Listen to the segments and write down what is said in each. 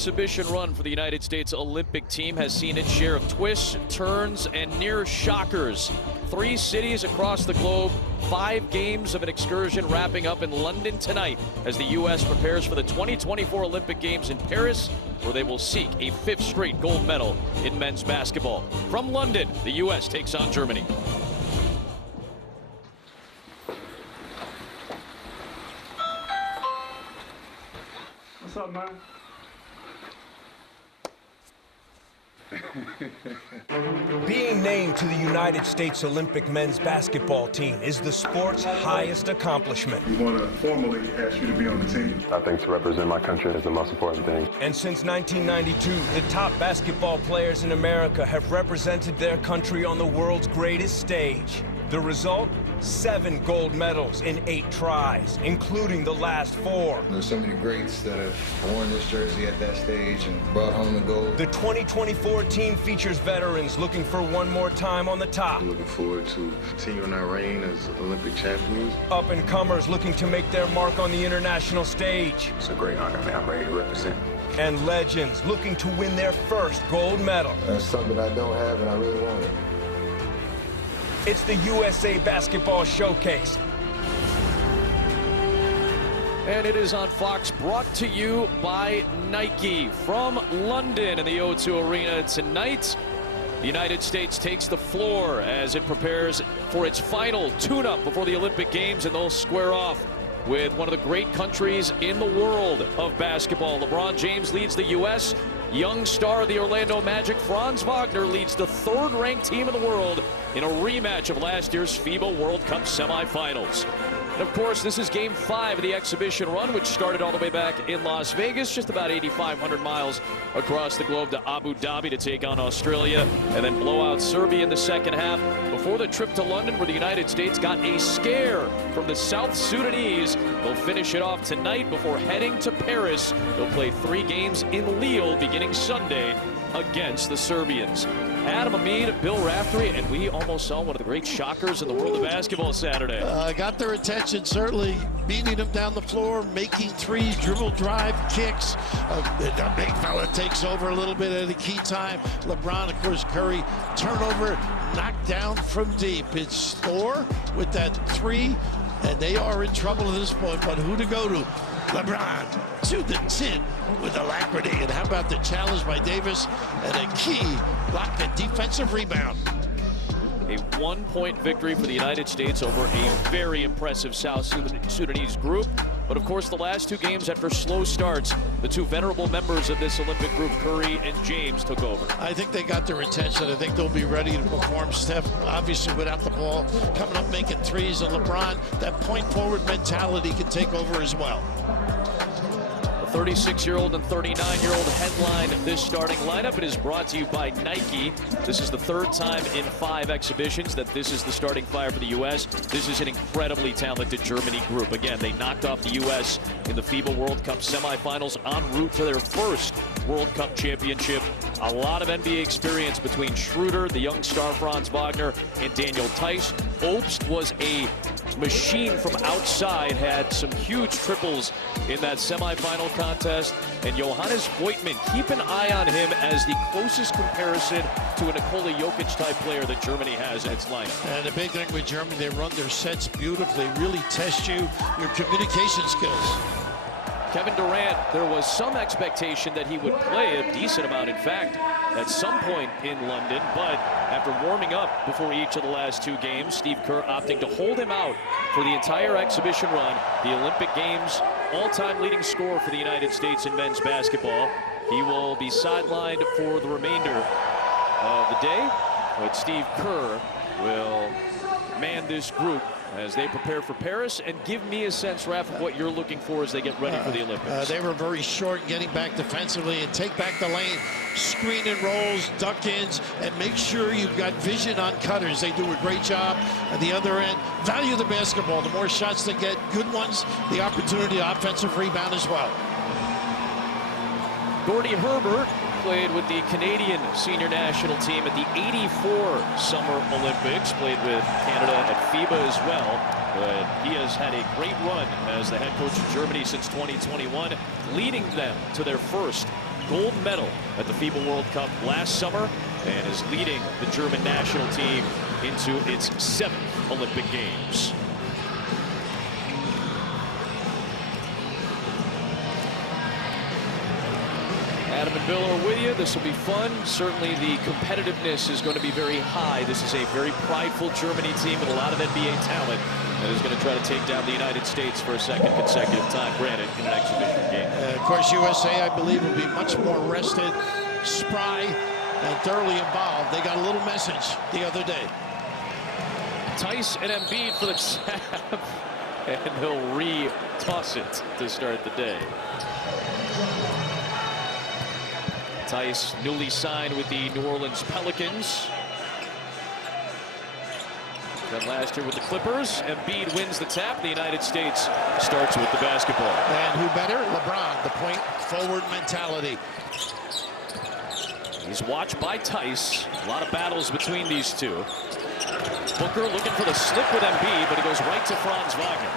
exhibition run for the United States Olympic team has seen its share of twists, turns, and near shockers. 3 cities across the globe, 5 games of an excursion wrapping up in London tonight as the U.S. prepares for the 2024 Olympic Games in Paris, where they will seek a 5th straight gold medal in men's basketball. From London, the U.S. takes on Germany. What's up, man? Being named to the United States Olympic men's basketball team is the sport's highest accomplishment. We want to formally ask you to be on the team. I think to represent my country is the most important thing. And since 1992, the top basketball players in America have represented their country on the world's greatest stage. The result? 7 gold medals in 8 tries, including the last 4. There's so many greats that have worn this jersey at that stage and brought home the gold. The 2024 team features veterans looking for one more time on the top. Looking forward to continuing our reign as Olympic champions. Up-and-comers looking to make their mark on the international stage. It's a great honor, man. I'm ready to represent. And legends looking to win their first gold medal. That's something I don't have and I really want it. It's the USA Basketball Showcase. And it is on Fox, brought to you by Nike. From London in the O2 Arena tonight, the United States takes the floor as it prepares for its final tune-up before the Olympic Games, and they'll square off with one of the great countries in the world of basketball. LeBron James leads the U.S. Young star of the Orlando Magic, Franz Wagner, leads the 3rd-ranked team in the world in a rematch of last year's FIBA World Cup semifinals. And of course, this is Game 5 of the exhibition run, which started all the way back in Las Vegas, just about 8,500 miles across the globe to Abu Dhabi to take on Australia and then blow out Serbia in the second half before the trip to London, where the United States got a scare from the South Sudanese. They'll finish it off tonight before heading to Paris. They'll play 3 games in Lille beginning Sunday against the Serbians. Adam Amin, Bill Raftery, and we almost saw one of the great shockers in the world of basketball Saturday. Got their attention, certainly beating them down the floor, making threes, dribble drive, kicks. The big fella takes over a little bit at a key time. LeBron, of course, Curry, turnover, knocked down from deep. It's Thor with that 3, and they are in trouble at this point, but who to go to? LeBron to the tin with alacrity. And how about the challenge by Davis and a key block and defensive rebound. A 1-point victory for the United States over a very impressive South Sudanese group. But of course, the last 2 games after slow starts, the 2 venerable members of this Olympic group, Curry and James, took over. I think they got their attention. I think they'll be ready to perform. Steph, obviously without the ball, coming up making threes, and LeBron, that point forward mentality can take over as well. 36-year-old and 39-year-old headline this starting lineup. It is brought to you by Nike. This is the 3rd time in 5 exhibitions that this is the starting 5 for the U.S. This is an incredibly talented Germany group. Again, they knocked off the U.S. in the FIBA World Cup semifinals en route to their first World Cup championship. A lot of NBA experience between Schroeder, the young star Franz Wagner, and Daniel Theis. Obst was a machine from outside, had some huge triples in that semifinal contest. And Johannes Voigtmann, keep an eye on him as the closest comparison to a Nikola Jokic type player that Germany has in its lineup. And the big thing with Germany, they run their sets beautifully, really test your communication skills. Kevin Durant, there was some expectation that he would play a decent amount, in fact, at some point in London, but after warming up before each of the last 2 games, Steve Kerr opting to hold him out for the entire exhibition run. The Olympic Games all-time leading scorer for the United States in men's basketball. He will be sidelined for the remainder of the day, but Steve Kerr will man this group as they prepare for Paris. And give me a sense, Raph, of what you're looking for as they get ready for the Olympics. They were very short getting back defensively and take back the lane, screen and rolls, duck-ins, and make sure you've got vision on cutters. They do a great job at the other end. Value the basketball. The more shots they get, good ones, the opportunity to offensive rebound as well. Gordy Herbert played with the Canadian senior national team at the '84 Summer Olympics, played with Canada at FIBA as well. But he has had a great run as the head coach of Germany since 2021, leading them to their first gold medal at the FIBA World Cup last summer and is leading the German national team into its 7th Olympic Games. Adam and Bill are with you. This will be fun. Certainly the competitiveness is going to be very high. This is a very prideful Germany team with a lot of NBA talent that is going to try to take down the United States for a second consecutive time, granted, in an exhibition game. Of course, USA, I believe, will be much more rested, spry, and thoroughly involved. They got a little message the other day. Tice and Embiid for the tap, and he'll re-toss it to start the day. Tice, newly signed with the New Orleans Pelicans. Then last year with the Clippers. Embiid wins the tap. The United States starts with the basketball. And who better? LeBron, the point forward mentality. He's watched by Tice. A lot of battles between these two. Booker looking for the slip with Embiid, but it goes right to Franz Wagner.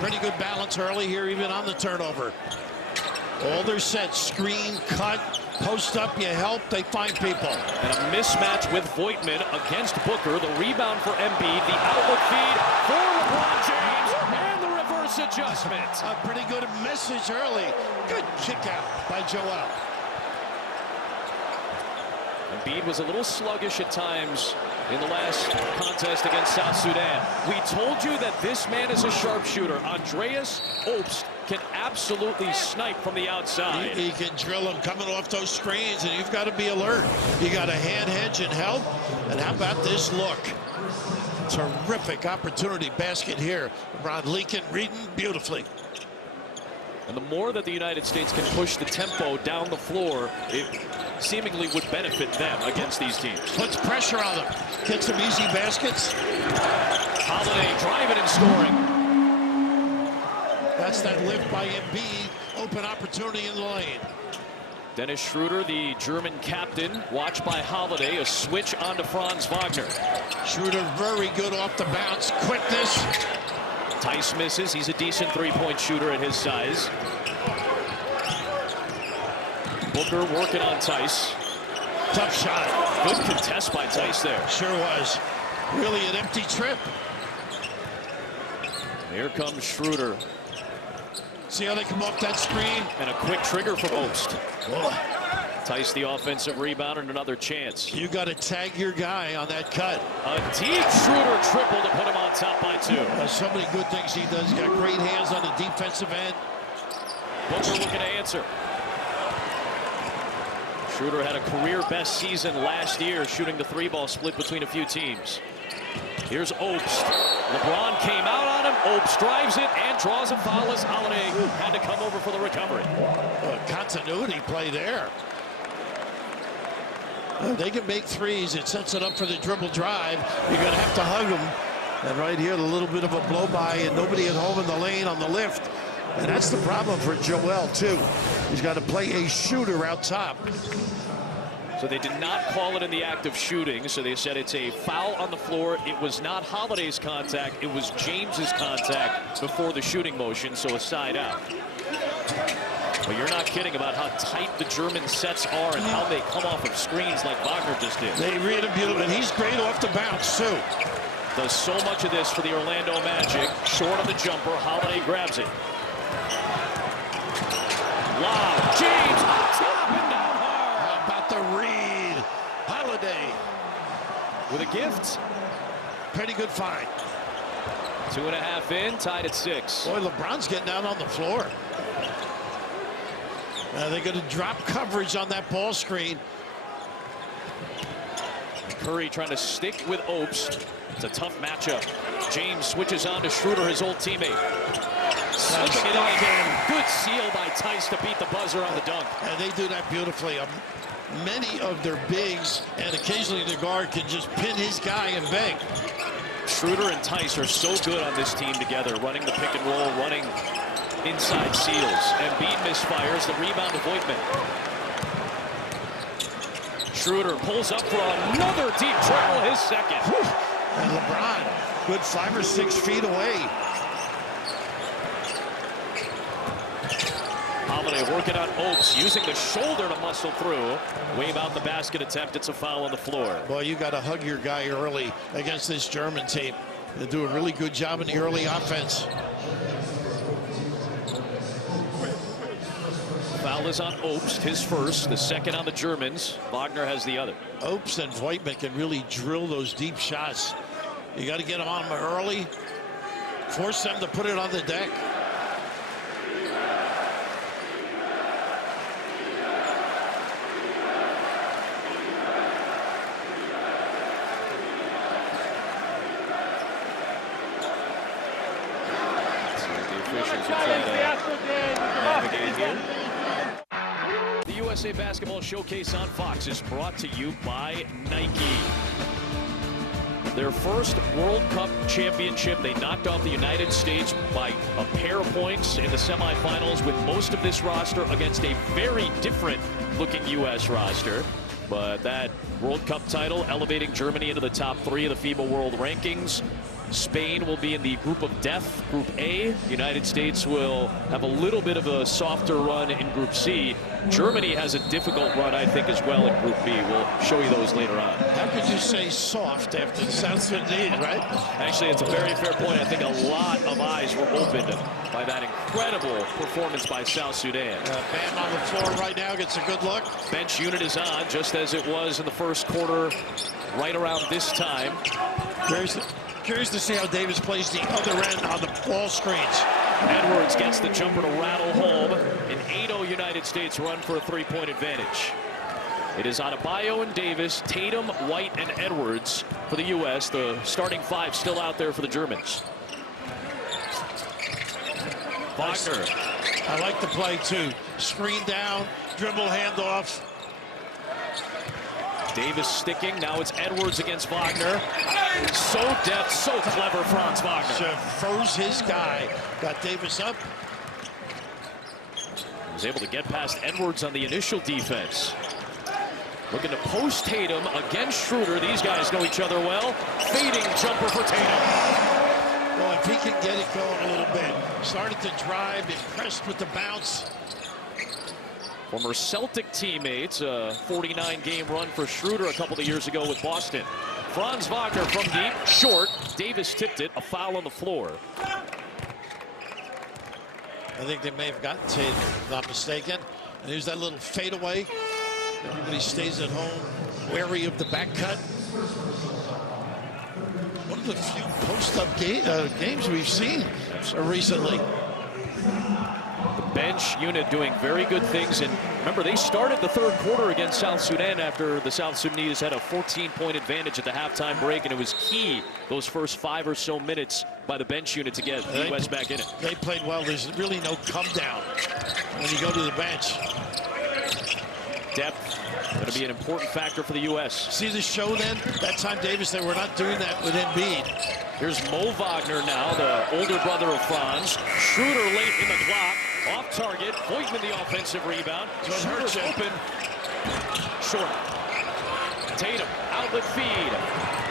Pretty good balance early here, even on the turnover. All their sets, screen, cut, post up, you help, they find people. And a mismatch with Voigtman against Booker. The rebound for Embiid, the outlet feed for LeBron James, and the reverse adjustment. A pretty good message early. Good kick out by Joel. Embiid was a little sluggish at times in the last contest against South Sudan. We told you that this man is a sharpshooter. Andreas Obst can absolutely snipe from the outside. He can drill him coming off those screens, and you've got to be alert. You got a hand hedge and help. And how about this look? Terrific opportunity basket here. Ron Leakin reading beautifully. And the more that the United States can push the tempo down the floor, it seemingly would benefit them against these teams. Puts pressure on them. Gets some easy baskets. Holiday driving and scoring. That's that lift by Embiid. Open opportunity in the lane. Dennis Schroeder, the German captain, watched by Holiday. A switch onto Franz Wagner. Schroeder very good off the bounce. Quickness. Tice misses. He's a decent three-point shooter at his size. Booker working on Tice. Tough shot. Good contest by Tice there. Sure was. Really an empty trip. Here comes Schroeder. See how they come off that screen? And a quick trigger from Obst. Tice the offensive rebound and another chance. You got to tag your guy on that cut. A deep Schroeder triple to put him on top by 2. So many good things he does. He's got great hands on the defensive end. Booker looking to answer. Schroeder had a career best season last year, shooting the 3-ball split between a few teams. Here's Obst. LeBron came out on him. Obst drives it and draws a foul as Holiday had to come over for the recovery. Continuity play there. They can make threes. It sets it up for the dribble drive. You're going to have to hug them. And right here, a little bit of a blow by and nobody at home in the lane on the lift. And that's the problem for Joel, too. He's got to play a shooter out top. So they did not call it in the act of shooting, so they said it's a foul on the floor. It was not Holiday's contact, it was James's contact before the shooting motion, so a side out. But you're not kidding about how tight the German sets are and how they come off of screens like Wagner just did. They read him beautifully, and he's great off the bounce, too. Does so much of this for the Orlando Magic. Short of the jumper, Holiday grabs it. Wow, James on top and down hard. How about the read? Holiday. With a gift. Pretty good find. 2.5 in, tied at 6. Boy, LeBron's getting out on the floor. They're going to drop coverage on that ball screen. Curry trying to stick with Obst. It's a tough matchup. James switches on to Schroeder, his old teammate. Slipping it in again. Good seal by Tice to beat the buzzer on the dunk. And they do that beautifully. Many of their bigs and occasionally the guard can just pin his guy and bang. Schroeder and Tice are so good on this team together, running the pick and roll, running inside seals. Embiid misfires, the rebound to Voigtman. Schroeder pulls up for another deep triple, his second. And LeBron, good 5 or 6 feet away. Germany working on Opes, using the shoulder to muscle through. Wave out the basket attempt. It's a foul on the floor. Well, you got to hug your guy early against this German team. They do a really good job in the early offense. Foul is on Opes, his first, the second on the Germans. Wagner has the other. Opes and Voigtman can really drill those deep shots. You got to get them on them early, force them to put it on the deck. The USA Basketball Showcase on Fox is brought to you by Nike. Their first World Cup championship, they knocked off the United States by a pair of points in the semifinals with most of this roster against a very different looking U.S. roster. But that World Cup title elevating Germany into the top 3 of the FIBA World Rankings. Spain will be in the group of death, Group A. United States will have a little bit of a softer run in Group C. Germany has a difficult run, I think, as well in Group B. We'll show you those later on. How could you say soft after South Sudan, right? Actually, it's a very fair point. I think a lot of eyes were opened by that incredible performance by South Sudan. Bam on the floor right now, gets a good look. Bench unit is on, just as it was in the first quarter, right around this time. Curious to see how Davis plays the other end on the ball screens. Edwards gets the jumper to rattle home. An 8-0 United States run for a 3-point advantage. It is Adebayo and Davis, Tatum, White, and Edwards for the U.S. The starting 5 still out there for the Germans. Wagner. I like the play, too. Screen down, dribble handoff. Davis sticking. Now it's Edwards against Wagner. So deft, so clever, Franz Wagner. Froze his guy. Got Davis up. Was able to get past Edwards on the initial defense. Looking to post Tatum against Schroeder. These guys know each other well. Fading jumper for Tatum. Well, if he can get it going a little bit. Started to drive, impressed with the bounce. Former Celtic teammates, a 49-game run for Schroeder a couple of years ago with Boston. Franz Wagner from deep, short. Davis tipped it, a foul on the floor. I think they may have gotten Tatum, if not mistaken. And here's that little fadeaway. Everybody stays at home, wary of the back cut. One of the few post-up games we've seen recently. The bench unit doing very good things. And remember, they started the third quarter against South Sudan after the South Sudanese had a 14-point advantage at the halftime break. And it was key, those first 5 or so minutes by the bench unit to get the U.S. back in it. They played well. There's really no come down when you go to the bench. Depth going to be an important factor for the U.S. See the show then? That time, Davis, they were not doing that with Embiid. Here's Mo Wagner now, the older brother of Franz. Schroeder late in the clock. Off target. Voigtman the offensive rebound. Schroeder's open. Short. Tatum, outlet feed.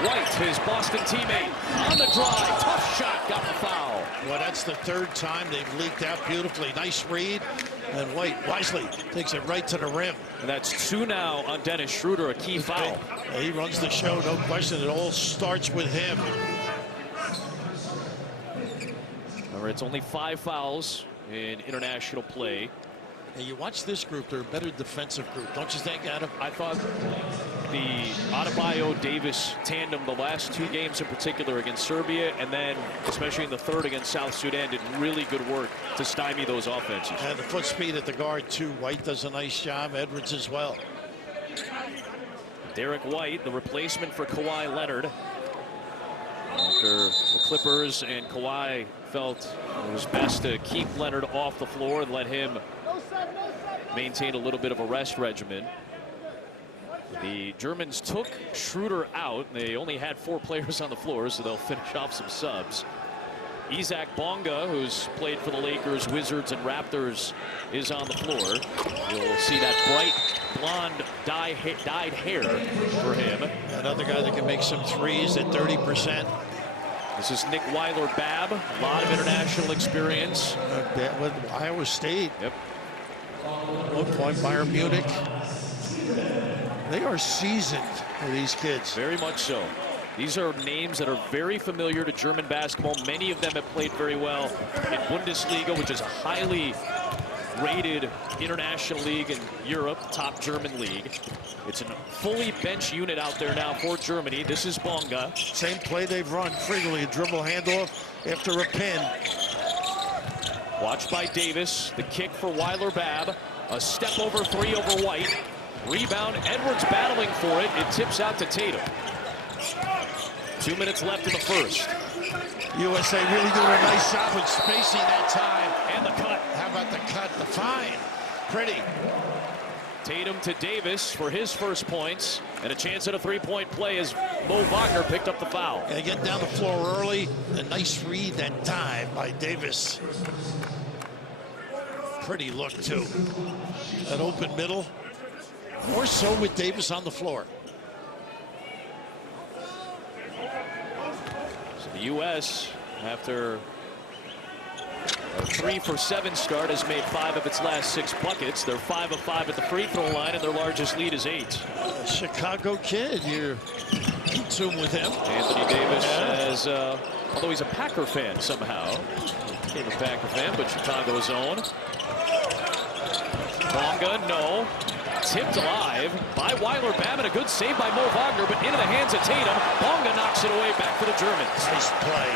White, his Boston teammate, on the drive. Tough shot, got the foul. Well, that's the third time they've leaked out beautifully. Nice read. And White wisely takes it right to the rim. And that's 2 now on Dennis Schroeder, a key foul. He runs the show, no question. It all starts with him. Remember, it's only 5 fouls in international play. And you watch this group, they're a better defensive group, don't you think, Adam? I thought the Adebayo-Davis tandem the last 2 games in particular against Serbia, and then especially in the third against South Sudan, did really good work to stymie those offenses. And the foot speed at the guard, too. White does a nice job, Edwards as well. Derek White, the replacement for Kawhi Leonard. After the Clippers and Kawhi felt it was best to keep Leonard off the floor and let him maintain a little bit of a rest regimen. The Germans took Schroeder out. They only had 4 players on the floor, so they'll finish off some subs. Isaac Bonga, who's played for the Lakers, Wizards, and Raptors, is on the floor. You'll see that bright blonde dyed hair for him. Another guy that can make some threes at 30%. This is Nick Weiler-Babb, a lot of international experience. With Iowa State. Yep. 1 point, Bayern Munich. They are seasoned, these kids. Very much so. These are names that are very familiar to German basketball. Many of them have played very well in Bundesliga, which is a highly rated international league in Europe, top German league. It's a fully bench unit out there now for Germany. This is Bonga. Same play they've run frequently, a dribble handoff after a pin. Watched by Davis, the kick for Weiler-Babb. A step over three over White. Rebound, Edwards battling for it. It tips out to Tatum. 2 minutes left in the first. USA really doing a nice job of spacing that time. And the cut. How about the cut, the fine? Pretty. Tatum to Davis for his first points. And a chance at a three-point play as Mo Wagner picked up the foul. And getting down the floor early. A nice read that time by Davis. Pretty look, too. That open middle. More so with Davis on the floor. So the U.S., after a 3 for 7 start, has made 5 of its last 6 buckets. They're 5 of 5 at the free throw line, and their largest lead is 8. A Chicago kid, you're in tune with him. Anthony Davis has, although he's a Packer fan somehow, became a Packer fan, but Chicago's own. Bonga, no. Tipped alive by Weiler-Babb, and a good save by Mo Wagner, but into the hands of Tatum. Bonga knocks it away back for the Germans. Nice play.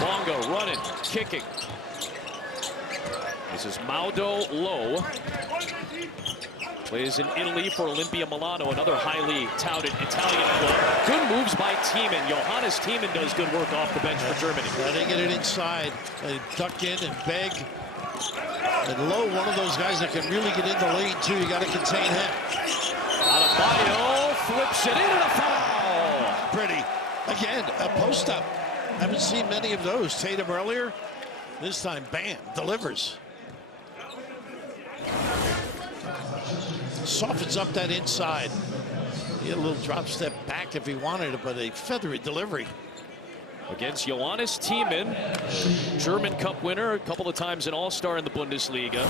Bonga running, kicking. This is Maudo Low. Plays in Italy for Olimpia Milano, another highly touted Italian club. Good moves by Thiemann. Johannes Thiemann does good work off the bench for Germany. They get it inside. They duck in and beg. And Low, one of those guys that can really get in the lane, too. You got to contain him. Adebayo flips it in and a foul. Pretty. Again, a post-up. Haven't seen many of those. Tatum earlier. This time, bam, delivers. Softens up that inside. He had a little drop step back if he wanted it, but a feathery delivery. Against Johannes Thiemann, German Cup winner, a couple of times an All-Star in the Bundesliga.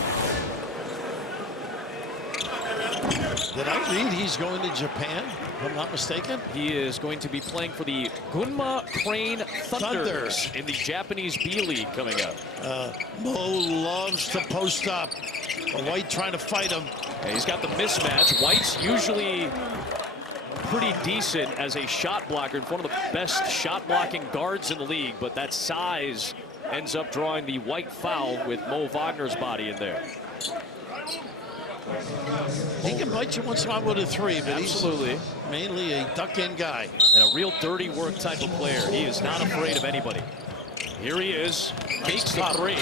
Did I read he's going to Japan, if I'm not mistaken? He is going to be playing for the Gunma Crane Thunders in the Japanese B-League coming up. Mo loves to post up. White trying to fight him. And he's got the mismatch. White's usually pretty decent as a shot blocker, one of the best shot blocking guards in the league, but that size ends up drawing the White foul with Mo Wagner's body in there. He can bite you once in a while with a 3, but absolutely, he's mainly a duck-in guy. And a real dirty work type of player. He is not afraid of anybody. Here he is, takes the 3,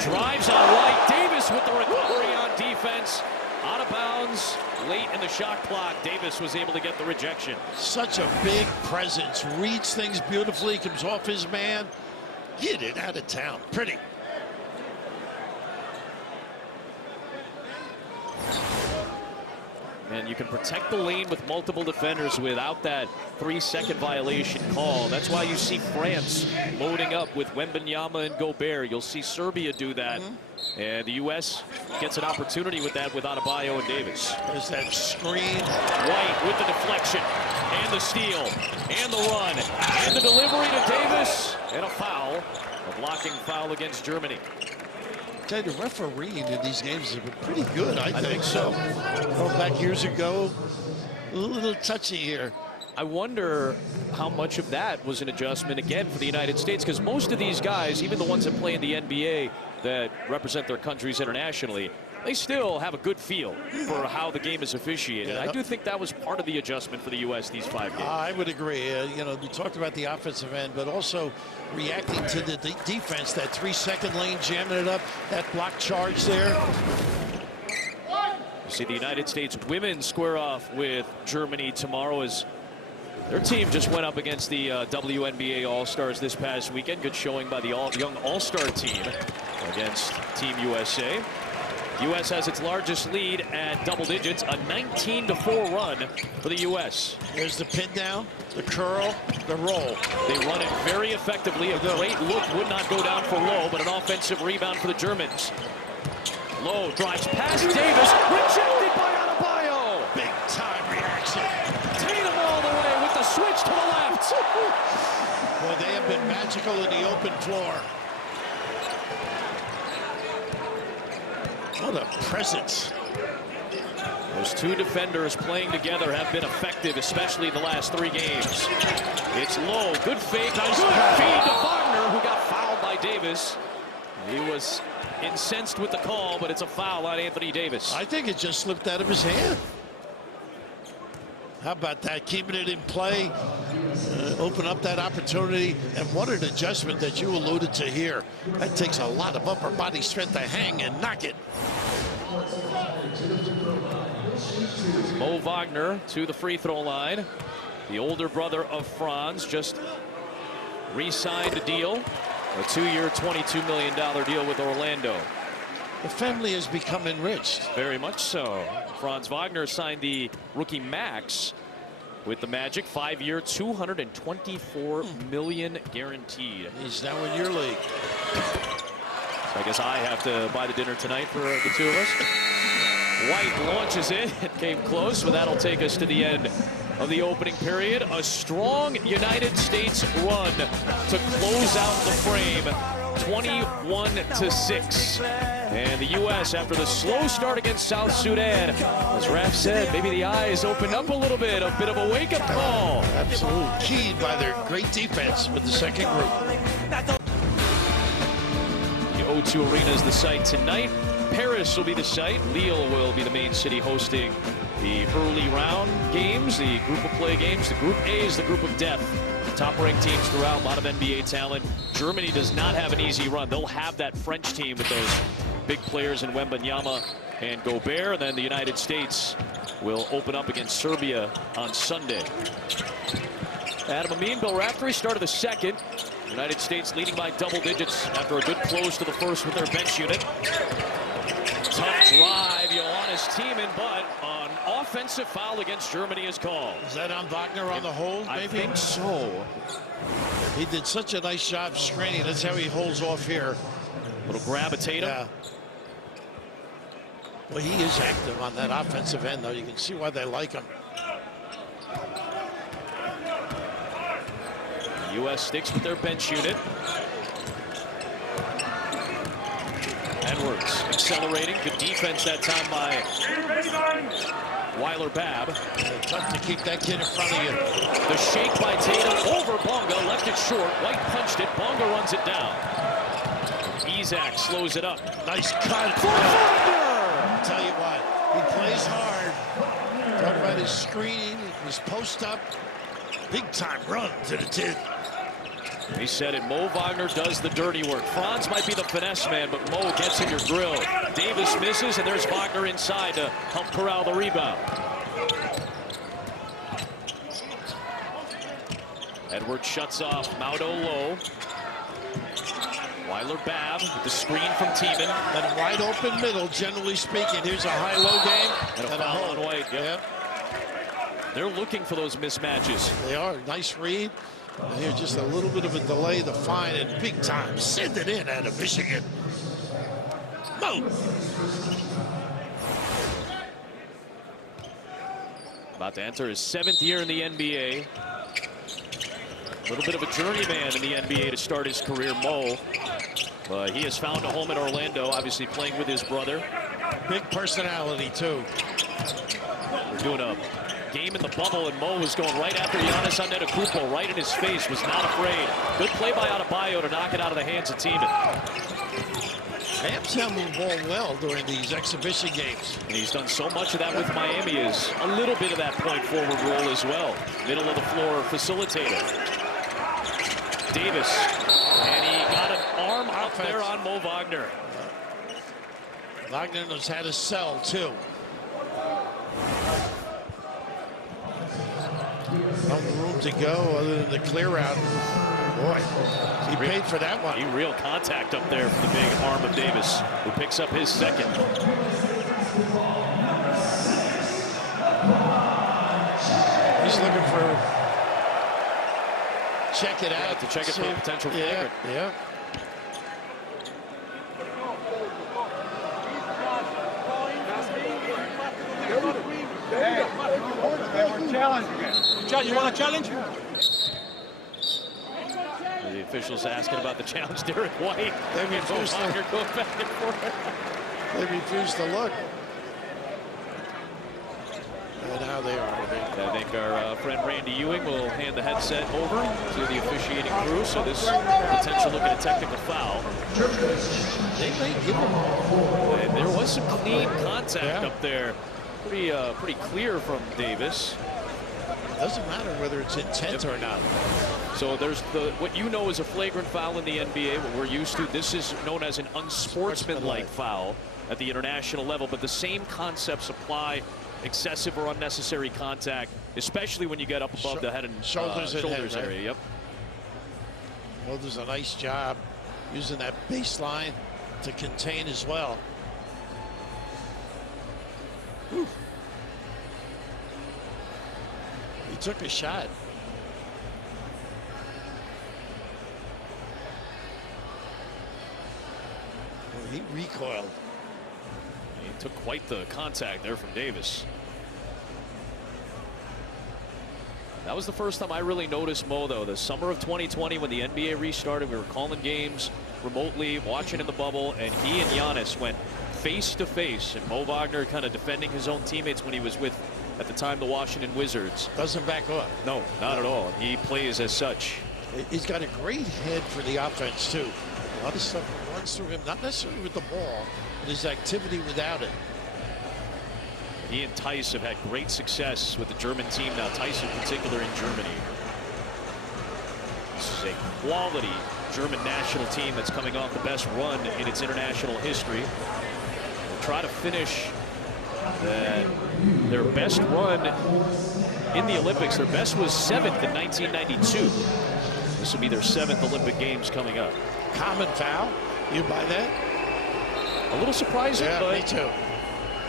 drives on White. Davis with the recovery on defense. Out of bounds, late in the shot clock. Davis was able to get the rejection. Such a big presence, reads things beautifully, comes off his man. Get it out of town. Pretty. And you can protect the lane with multiple defenders without that 3-second violation call. That's why you see France loading up with Wembanyama and Gobert. You'll see Serbia do that. And the U.S. gets an opportunity with that with Adebayo and Davis. There's that screen. White with the deflection and the steal and the run and the delivery to Davis and a foul. A blocking foul against Germany. The refereeing in these games has been pretty good, I think so. Back years ago, a little touchy here. I wonder how much of that was an adjustment again for the United States, because most of these guys, even the ones that play in the NBA that represent their countries internationally, they still have a good feel for how the game is officiated. I do think that was part of the adjustment for the U.S. these 5 games. I would agree. You know, we talked about the offensive end, but also reacting to the defense, that 3-second lane, jamming it up, that block charge there. You see the United States women square off with Germany tomorrow as their team just went up against the WNBA All-Stars this past weekend. Good showing by the young All-Star team against Team USA. U.S. has its largest lead at double digits, a 19-4 run for the U.S. There's the pin down, the curl, the roll. They run it very effectively. A great look would not go down for Low, but an offensive rebound for the Germans. Lowe drives past Davis, rejected by Adebayo. Big time reaction. Tatum all the way with the switch to the left. Boy, they have been magical in the open floor. What a presence. Those two defenders playing together have been effective, especially the last 3 games. It's Lowe, good fake, nice good feed to Wagner, who got fouled by Davis. He was incensed with the call, but it's a foul on Anthony Davis. I think it just slipped out of his hand. How about that? Keeping it in play, open up that opportunity, and what an adjustment that you alluded to here. That takes a lot of upper body strength to hang and knock it. Mo Wagner to the free throw line. The older brother of Franz just re-signed a deal, a 2-year, $22 million deal with Orlando. The family has become enriched. Very much so. Franz Wagner signed the rookie max with the Magic, 5-year, $224 million guaranteed. He's now in your league. So I guess I have to buy the dinner tonight for the two of us. White launches it. It came close, but that'll take us to the end of the opening period. A strong United States run to close out the frame, 21-6. And the U.S., after the slow start against South Sudan, as Raf said, maybe the eyes opened up a little bit, a bit of a wake-up call. Absolutely keyed by their great defense with the second group. The O2 Arena is the site tonight. Paris will be the site. Lille will be the main city hosting the early round games, the group of play games. The Group A is the group of death. Top-ranked teams throughout, a lot of NBA talent. Germany does not have an easy run. They'll have that French team with those big players in Wembanyama and Gobert. And then the United States will open up against Serbia on Sunday. Adam Amin, Bill Raftery started the second. United States leading by double digits after a good close to the first with their bench unit. Tough drive, Johannes Thiemann, but an offensive foul against Germany is called. Is that on Wagner on the hold, maybe? I think so. He did such a nice job screening. That's how he holds off here. Little grab at Tatum. Yeah. Well, he is active on that offensive end, though. You can see why they like him. The U.S. sticks with their bench unit. Edwards accelerating. Good defense that time by Weiler-Babb. Tough to keep that kid in front of you. The shake by Tatum over Bonga. Left it short. White punched it. Bonga runs it down. Isaac slows it up. Nice cut. I'll tell you what, he plays hard. Talk about his screening, his post up. Big time run to the 10. He said it. Mo Wagner does the dirty work. Franz might be the finesse man, but Mo gets in your grill. Davis misses, and there's Wagner inside to help corral the rebound. Edwards shuts off Maudo Lowe. Weiler-Babb with the screen from Thiemann. And wide open middle, generally speaking. Here's a high-low game. And a foul on White. Yep. They're looking for those mismatches. They are. Nice read. And here's just a little bit of a delay, the fine, and big time. Send it in out of Michigan. Mo. About to enter his 7th year in the NBA. A little bit of a journeyman in the NBA to start his career, Mo. But he has found a home in Orlando, obviously playing with his brother. Big personality, too. We're doing a game in the bubble, and Mo was going right after Giannis Antetokounmpo, right in his face, was not afraid. Good play by Adebayo to knock it out of the hands of Thiemann. Ham's handled the ball well during these exhibition games. And he's done so much of that with Miami, is a little bit of that point forward role as well. Middle of the floor facilitator. Davis, and he got an arm up there on Mo Wagner. Wagner knows how to sell, too. No room to go other than the clear out. Boy, he paid for that one. Real contact up there from the big arm of Davis, who picks up his second. He's looking for check it out. To check it for a potential flagrant. Yeah. You want a challenge? The officials asking about the challenge. Derek White. They refuse to go back and forth. They refuse to look. And now they are. I think our friend Randy Ewing will hand the headset over to the officiating crew. So this potential look at a technical foul. They may give him. And there was some clean contact up there. Pretty clear from Davis. Doesn't matter whether it's intent or not. So there's what you know is a flagrant foul in the NBA, what we're used to. This is known as an unsportsmanlike foul at the international level, but the same concepts apply. Excessive or unnecessary contact, especially when you get up above the head and shoulders area. Right? Yep. Well, there's a nice job using that baseline to contain as well. Whew. He took a shot. Well, he recoiled. He took quite the contact there from Davis. That was the first time I really noticed Mo, though. The summer of 2020, when the NBA restarted, we were calling games remotely, watching in the bubble, and he and Giannis went face to face, and Mo Wagner kind of defending his own teammates when he was with, at the time, the Washington Wizards. Doesn't back up. No, not at all. He plays as such. He's got a great head for the offense, too. A lot of stuff runs through him, not necessarily with the ball, but his activity without it. He and Tice have had great success with the German team now, Tice in particular in Germany. This is a quality German national team that's coming off the best run in its international history. They'll try to finish their best run in the Olympics. Their best was 7th in 1992. This will be their 7th Olympic Games coming up. Common foul. You buy that? A little surprising, yeah, but me too.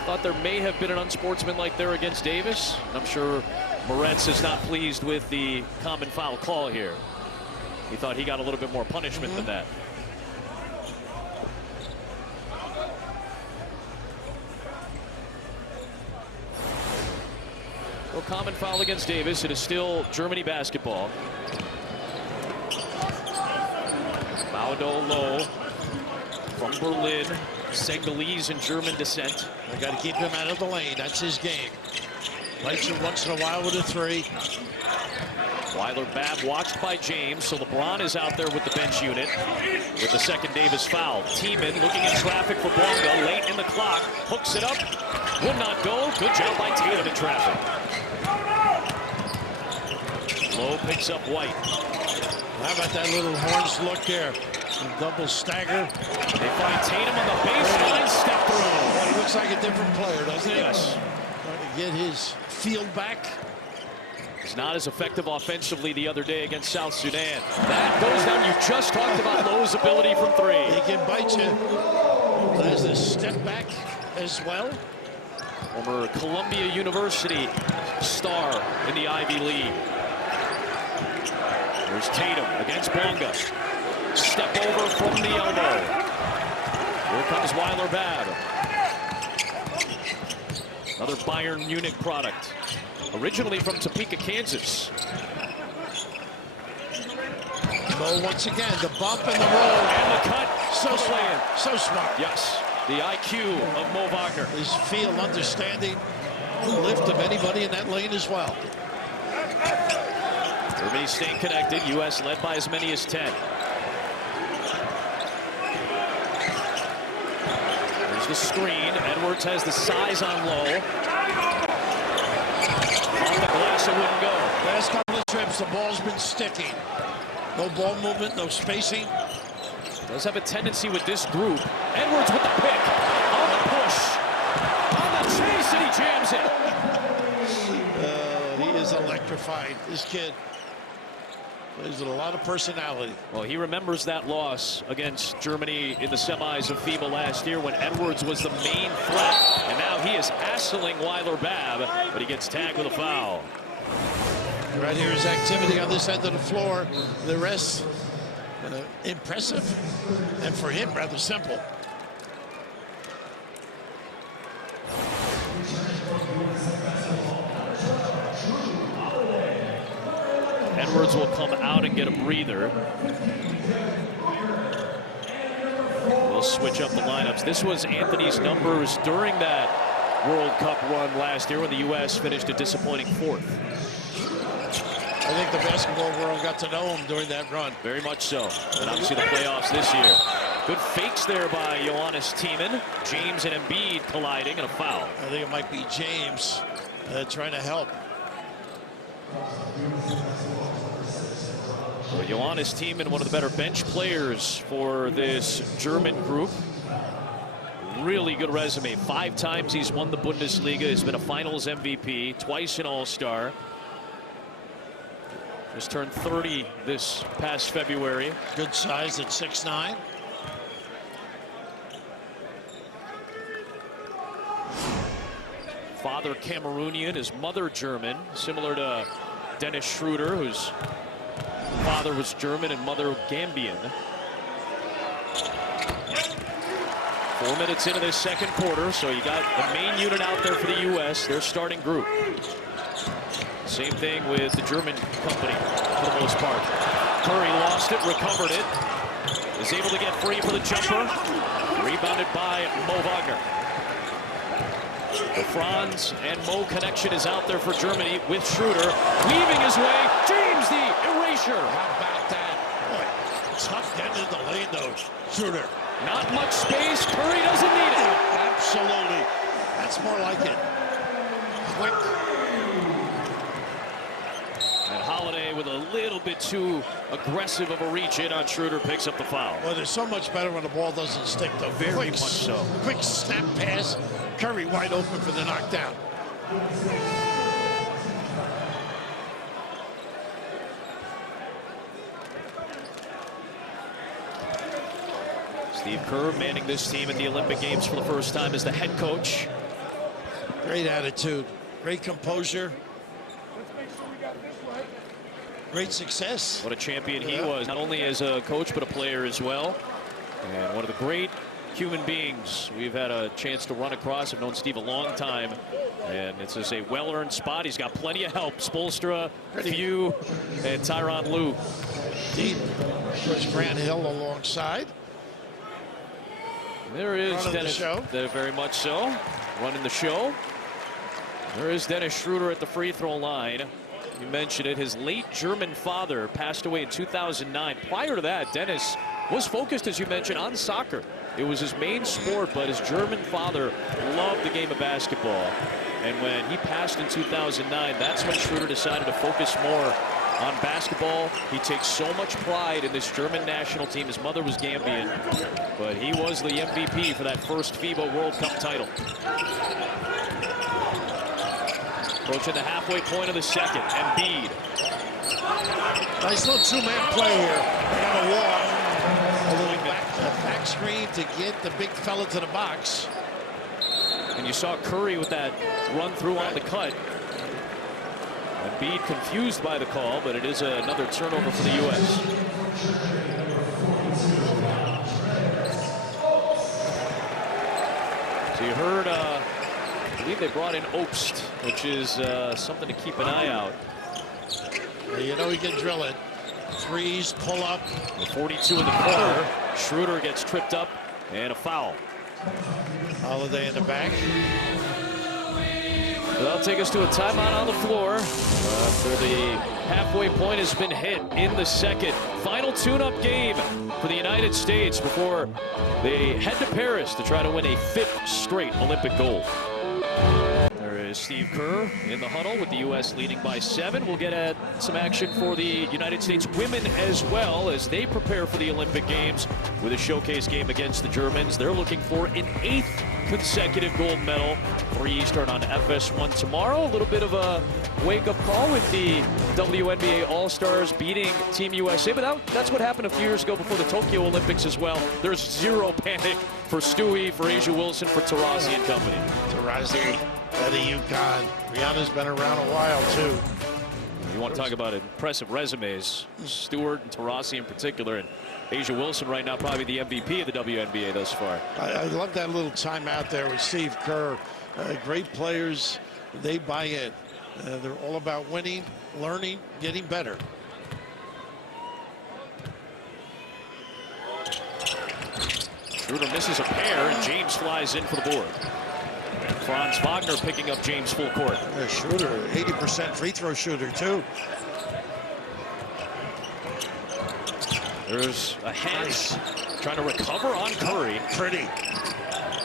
Thought there may have been an unsportsmanlike there against Davis. I'm sure Moretz is not pleased with the common foul call here. He thought he got a little bit more punishment than that. Well, common foul against Davis. It is still Germany basketball. Maudo Low from Berlin. Senegalese and German descent. I got to keep him out of the lane. That's his game. Lights it once in a while with a three. Weiler-Babb watched by James, so LeBron is out there with the bench unit with the second Davis foul. Tiemann looking in traffic for Bonga late in the clock. Hooks it up. Would not go. Good job by Tatum in traffic. Lowe picks up White. How about that little horns look there? Double stagger. They find Tatum on the baseline, step through. Well, he looks like a different player, doesn't he? Yes. Trying to get his field back. He's not as effective offensively the other day against South Sudan. That goes down. You just talked about Lowe's ability from three. He can bite you. There's a step back as well. Former Columbia University star in the Ivy League. There's Tatum against Bonga. Step over from the elbow. Here comes Weiler-Babb. Another Bayern Munich product. Originally from Topeka, Kansas. Mo once again, the bump and the roll. And the cut. So smart. So smart. Yes. The IQ of Mo Wagner. His feel, understanding, lift of anybody in that lane as well. Germany staying connected. U.S. led by as many as 10. The screen. Edwards has the size on Low. On the glass, it wouldn't go. Last couple of trips, the ball's been sticking. No ball movement, no spacing. Does have a tendency with this group. Edwards with the pick. On the push. On the chase, and he jams it. He is electrified, this kid. There's a lot of personality. Well, he remembers that loss against Germany in the semis of FIBA last year when Edwards was the main threat. And now he is hassling Weiler-Babb, but he gets tagged with a foul. Right here is activity on this end of the floor. The rest, impressive. And for him, rather simple. Edwards will come out and get a breather. We'll switch up the lineups. This was Anthony's numbers during that World Cup run last year when the U.S. finished a disappointing 4th. I think the basketball world got to know him during that run. Very much so. And obviously the playoffs this year. Good fakes there by Ioannis Tiemann. James and Embiid colliding and a foul. I think it might be James trying to help. So Ioannis Tiemann, one of the better bench players for this German group. Really good resume. 5 times he's won the Bundesliga. He's been a finals MVP, twice an All-Star. Just turned 30 this past February. Good size at 6'9". Father Cameroonian, his mother German, similar to Dennis Schroeder, whose father was German and mother Gambian. 4 minutes into this second quarter, so you got the main unit out there for the U.S., their starting group. Same thing with the German company for the most part. Curry lost it, recovered it, is able to get free for the jumper, rebounded by Mo Wagner. The Franz and Mo connection is out there for Germany with Schroeder weaving his way. James, the erasure. How about that? Boy, tough getting in the lane, though. Schroeder. Not much space. Curry doesn't need it. Absolutely. That's more like it. Quick. And Holiday with a little bit too aggressive of a reach in on Schroeder picks up the foul. Well, there's so much better when the ball doesn't stick, though. Very much so. Quick snap pass. Curry wide open for the knockdown. Steve Kerr manning this team at the Olympic Games for the first time as the head coach. Great attitude. Great composure. Great success. What a champion he was, not only as a coach, but a player as well. And one of the great human beings we've had a chance to run across. I've known Steve a long time, and it's just a well-earned spot. He's got plenty of help. Spoelstra, Few, and Tyronn Lue. Deep. There's Grant Hill alongside. There is Dennis. The very much so. Running the show. There is Dennis Schroeder at the free throw line. You mentioned it. His late German father passed away in 2009. Prior to that, Dennis was focused, as you mentioned, on soccer. It was his main sport, but his German father loved the game of basketball. And when he passed in 2009, that's when Schroeder decided to focus more on basketball. He takes so much pride in this German national team. His mother was Gambian, but he was the MVP for that first FIBA World Cup title. Approaching the halfway point of the second, Embiid. Nice little two-man play here. They got a walk. A little back screen to get the big fella to the box. And you saw Curry with that run through on the cut. Embiid confused by the call, but it is another turnover for the U.S. So you heard, I believe they brought in Obst, which is something to keep an eye out. You know he can drill it. Threes, pull up. The 42 in the corner. Schroeder gets tripped up and a foul. Holiday in the back. That'll take us to a timeout on the floor after the halfway point has been hit in the second. Final tune-up game for the United States before they head to Paris to try to win a 5th straight Olympic gold. There is Steve Kerr in the huddle with the U.S. leading by 7. We'll get at some action for the United States women as well as they prepare for the Olympic Games with a showcase game against the Germans. They're looking for an 8th consecutive gold medal. 3 Eastern on FS1 tomorrow. A little bit of a wake-up call with the WNBA All-Stars beating Team USA, but that's what happened a few years ago before the Tokyo Olympics as well. There's zero panic for Stewie, for A'ja Wilson, for Taurasi and company. Taurasi at the UConn. Brianna's been around a while, too. You want to talk about impressive resumes. Stewart and Taurasi in particular, and A'ja Wilson right now probably the MVP of the WNBA thus far. I love that little timeout there with Steve Kerr. Great players, they buy in. They're all about winning, learning, getting better. Schroeder misses a pair, and James flies in for the board. Franz Wagner picking up James full court. Yeah, Schroeder, 80% free throw shooter, too. There's a Hens trying to recover on Curry. Pretty.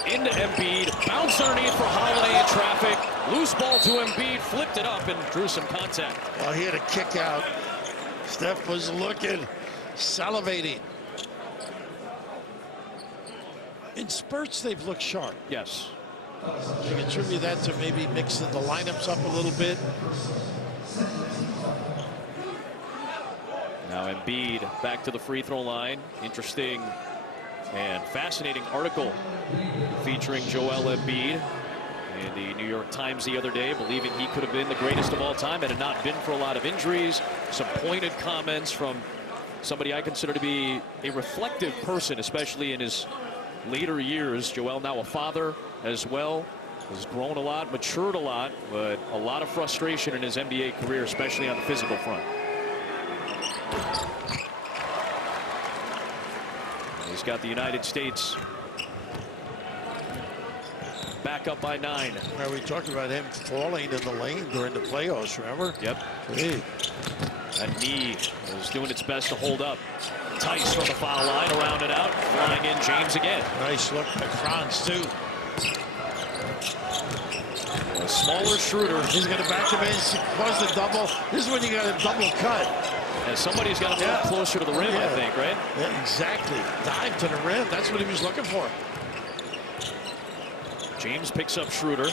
Into Embiid, bounce underneath for Holiday in traffic. Loose ball to Embiid, flipped it up and drew some contact. Well, he had a kick out. Steph was looking, salivating. In spurts, they've looked sharp. Yes. You can attribute that to maybe mixing the lineups up a little bit. Now Embiid back to the free throw line. Interesting and fascinating article featuring Joel Embiid in the New York Times the other day, believing he could have been the greatest of all time had it not been for a lot of injuries. Some pointed comments from somebody I consider to be a reflective person, especially in his later years. Joel, now a father as well, has grown a lot, matured a lot, but a lot of frustration in his NBA career, especially on the physical front. He's got the United States back up by 9. Well, we talked about him falling in the lane during the playoffs, remember? Yep. Hey. That knee is doing its best to hold up. Tice from the foul line, around and out, flying in James again. Nice look by Franz, too. A smaller Schroeder. He's going to back him in, cause the double. This is when you got a double cut. And somebody's got to move closer to the rim, I think, right? Yeah, exactly. Dive to the rim. That's what he was looking for. James picks up Schroeder.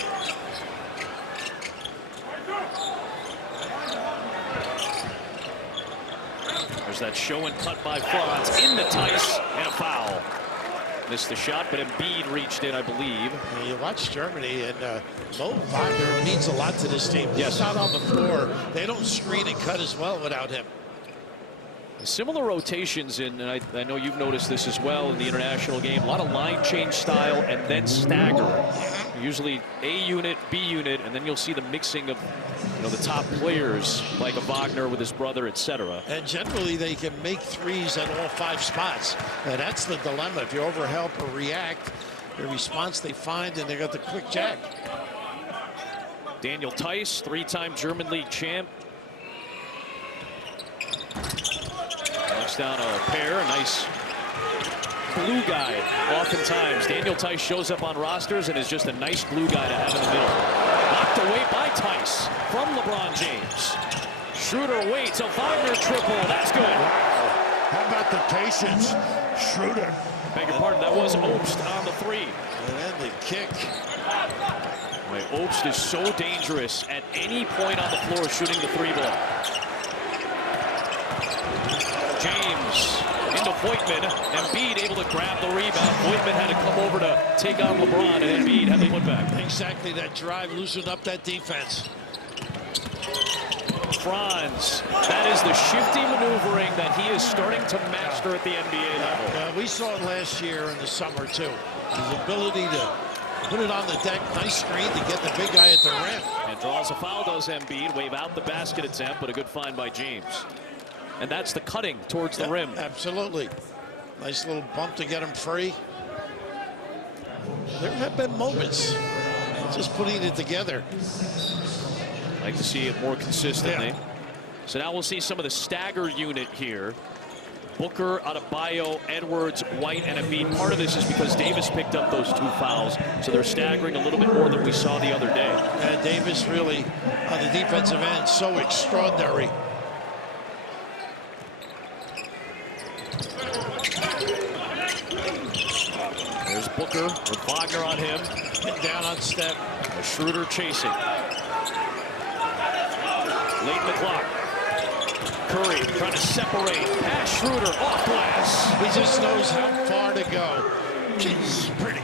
There's that show and cut by Franz into Tice, and a foul. Missed the shot, but Embiid reached in, I believe. Yeah, you watch Germany, and Mo Wagner means a lot to this team. Yes. He's not on the floor. They don't screen and cut as well without him. Similar rotations in, and I know you've noticed this as well in the international game. A lot of line change style and then stagger. Usually A unit, B unit, and then you'll see the mixing of, the top players like a Wagner with his brother, etc. And generally, they can make threes at all 5 spots. And that's the dilemma. If you overhelp or react, the response they find, and they got the quick jack. Daniel Tice, 3-time German League champ. Knocks down a pair, a nice glue guy. Oftentimes, Daniel Tice shows up on rosters and is just a nice glue guy to have in the middle. Knocked away by Tice from LeBron James. Schroeder waits, a Wagner triple. That's good. Wow. How about the patience? Schroeder. Beg your pardon, that was Obst on the 3. And then the kick. Boy, Obst is so dangerous at any point on the floor shooting the 3 ball. James into Voigtman. Embiid able to grab the rebound. Voigtman had to come over to take on LeBron, and Embiid had the putback. Exactly, that drive loosened up that defense. Franz, that is the shifty maneuvering that he is starting to master at the NBA level. We saw it last year in the summer, too. His ability to put it on the deck, nice screen to get the big guy at the rim. And draws a foul, does Embiid. Wave out the basket attempt, but a good find by James. And that's the cutting towards the rim. Absolutely. Nice little bump to get him free. There have been moments just putting it together. Like to see it more consistently. Yeah. So now we'll see some of the stagger unit here. Booker, Adebayo, Edwards, White, and Embiid. Part of this is because Davis picked up those 2 fouls, so they're staggering a little bit more than we saw the other day. Davis really, on the defensive end, so extraordinary. There's Booker with Wagner on him. Get down on step. Schroeder chasing. Late in the clock. Curry trying to separate. Pass Schroeder off glass. He just knows how far to go. Jeez, pretty.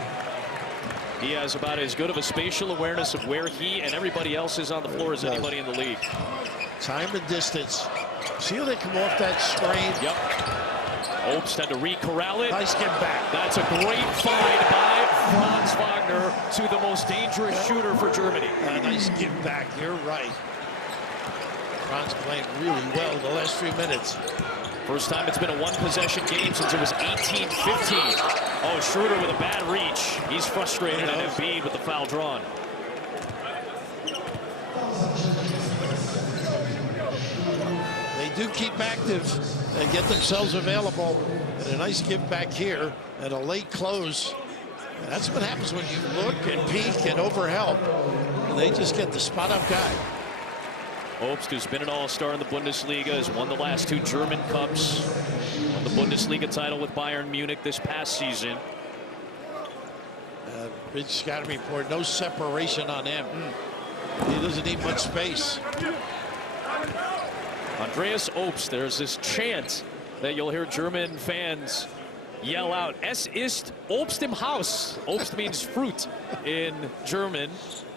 He has about as good of a spatial awareness of where he and everybody else is on the floor as anybody in the league. Time and distance. See how they come off that screen? Yep. Obst had to re-corral it. Nice get back. That's a great find by Franz Wagner to the most dangerous shooter for Germany. Nice give back. You're right. Franz playing really well the last few minutes. First time it's been a one-possession game since it was 18-15. Oh, Schroeder with a bad reach. He's frustrated at Embiid with the foul drawn. They do keep active and get themselves available. And a nice give back here and a late close. And that's what happens when you look and peek and overhelp. And they just get the spot-up guy. Obst, who's been an all-star in the Bundesliga, has won the last 2 German Cups. Won the Bundesliga title with Bayern Munich this past season. Big scouting report, no separation on him. He doesn't need much space. Andreas Obst, there's this chant that you'll hear German fans yell out, "Es ist Obst im Haus." Obst means fruit in German.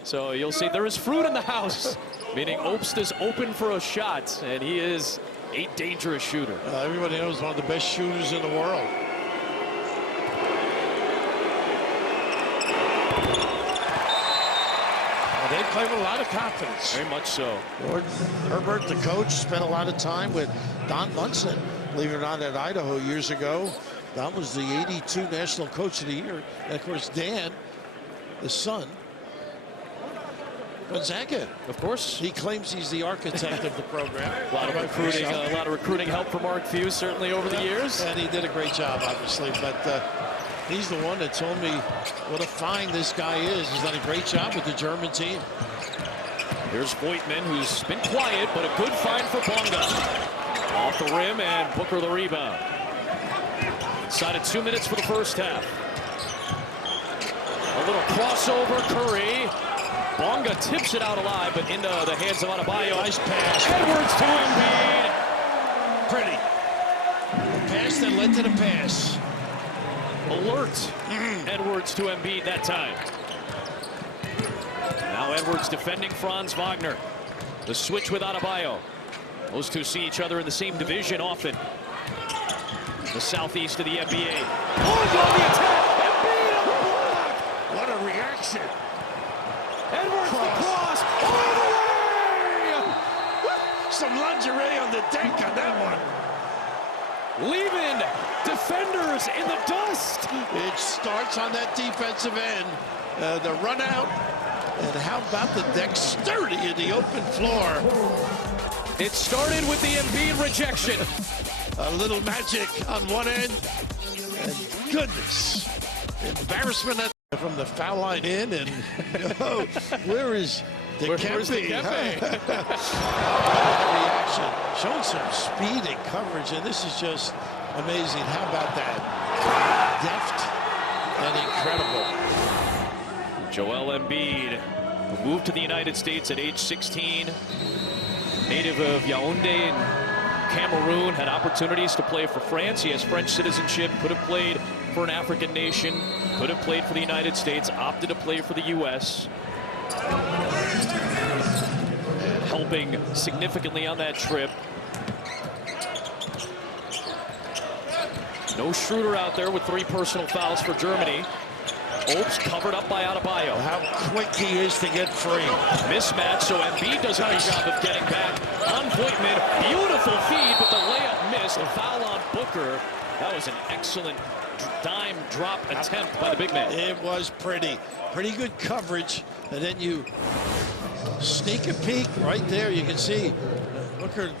So you'll see there is fruit in the house, meaning Obst is open for a shot, and he is a dangerous shooter. Everybody knows one of the best shooters in the world. They play with a lot of confidence. Very much so. Lord Herbert, the coach, spent a lot of time with Don Munson, believe it or not, at Idaho years ago. Don was the '82 National Coach of the Year. And of course, Dan, the son, Gonzaga. Of course. He claims he's the architect of the program. A lot of recruiting help from Mark Few, certainly over the years. And he did a great job, obviously. But he's the one that told me what a find this guy is. He's done a great job with the German team. Here's Voigtman, who's been quiet, but a good find for Bonga. Off the rim, and Booker the rebound. Inside of 2 minutes for the first half. A little crossover, Curry. Bonga tips it out alive, but into the hands of Adebayo. Nice pass. Edwards to Embiid. Pretty. A pass that led to the pass. Alert. Edwards to Embiid that time. Now Edwards defending Franz Wagner. The switch with Adebayo. Those two see each other in the same division often. The southeast of the NBA. Oh, on the attack! Embiid on the block! What a reaction. Edwards the cross all the way! Some lingerie on the deck on that one. Leaving defenders in the dust. It starts on that defensive end. The run out. And how about the dexterity in the open floor? It started with the Embiid rejection. A little magic on one end. And goodness. Embarrassment from the foul line in. And oh, where is Where's the reaction. Showing some speed and coverage, and this is just amazing. How about that? Deft and incredible. Joel Embiid, who moved to the United States at age 16, native of Yaoundé in Cameroon, had opportunities to play for France. He has French citizenship, could have played for an African nation, could have played for the United States, opted to play for the U.S. Helping significantly on that trip. No Schroeder out there with 3 personal fouls for Germany. Obst covered up by Adebayo. How quick he is to get free. Mismatch, so Embiid does a good job of getting back on Voigtman. Beautiful feed, but the layup missed. A foul on Booker. That was an excellent dime drop attempt by the big man. It was pretty good coverage, and then you sneak a peek right there. You can see Booker,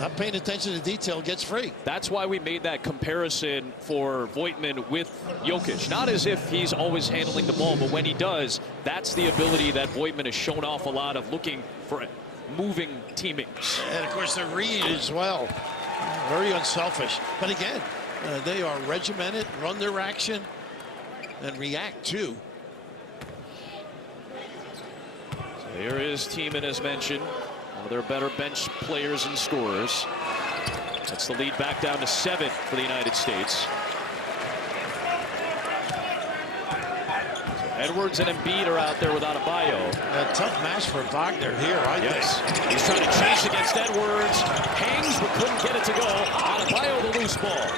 not paying attention to detail, gets free. That's why we made that comparison for Voigtman with Jokic. Not as if he's always handling the ball, but when he does, that's the ability that Voigtman has shown off a lot of, looking for moving teammates. And of course the read as well. Very unselfish. But again, they are regimented, run their action, and react too. So here is Tiemann, as mentioned. They're better bench players and scorers. That's the lead back down to 7 for the United States. So Edwards and Embiid are out there with Adebayo. A tough match for Wagner here, I think. He's trying to chase against Edwards. Hangs, but couldn't get it to go. Adebayo the loose ball.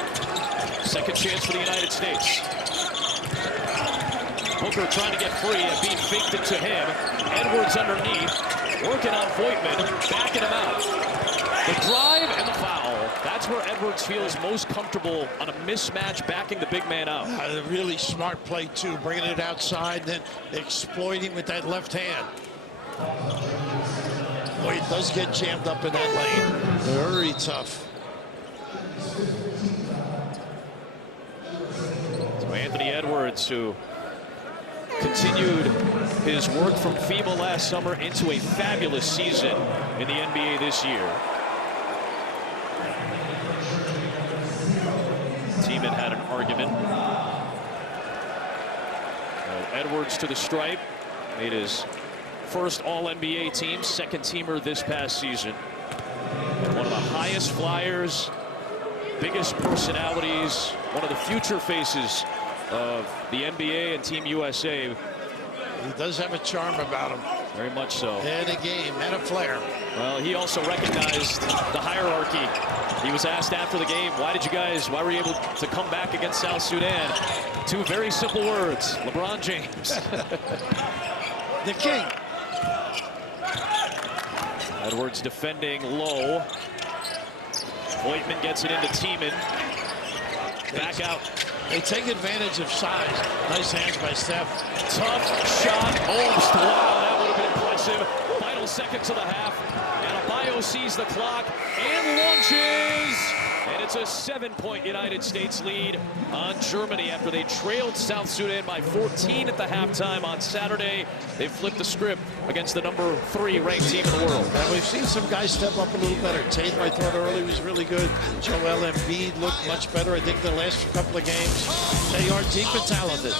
Second chance for the United States. Booker trying to get free. Embiid faked it to him. Edwards underneath. Working on Voigtman, backing him out. The drive and the foul. That's where Edwards feels most comfortable on a mismatch, backing the big man out. A really smart play, too, bringing it outside, then exploiting with that left hand. Boy, he does get jammed up in that lane. Very tough. So Anthony Edwards, who continued his work from FIBA last summer into a fabulous season in the NBA this year. Team had an argument. Edwards to the stripe, made his first All-NBA team, second teamer this past season. One of the highest flyers, biggest personalities, one of the future faces of the NBA and Team USA. He does have a charm about him. Very much so. And a game, and a flair. Well, he also recognized the hierarchy. He was asked after the game, why were you able to come back against South Sudan? Two very simple words, LeBron James. The king. Edwards defending low. Voigtman gets it into Tiemann. Back out. They take advantage of size. Nice hands by Steph. Tough shot. Holmes. Wow, that would have been impressive. Final seconds of the half. And Abayo sees the clock and launches. And it's a 7-point United States lead on Germany after they trailed South Sudan by 14 at the halftime on Saturday. They flipped the script against the number 3 ranked team in the world. And we've seen some guys step up a little better. Tatum, I thought early, was really good. Joel Embiid looked much better, I think, the last couple of games. They are deep and talented.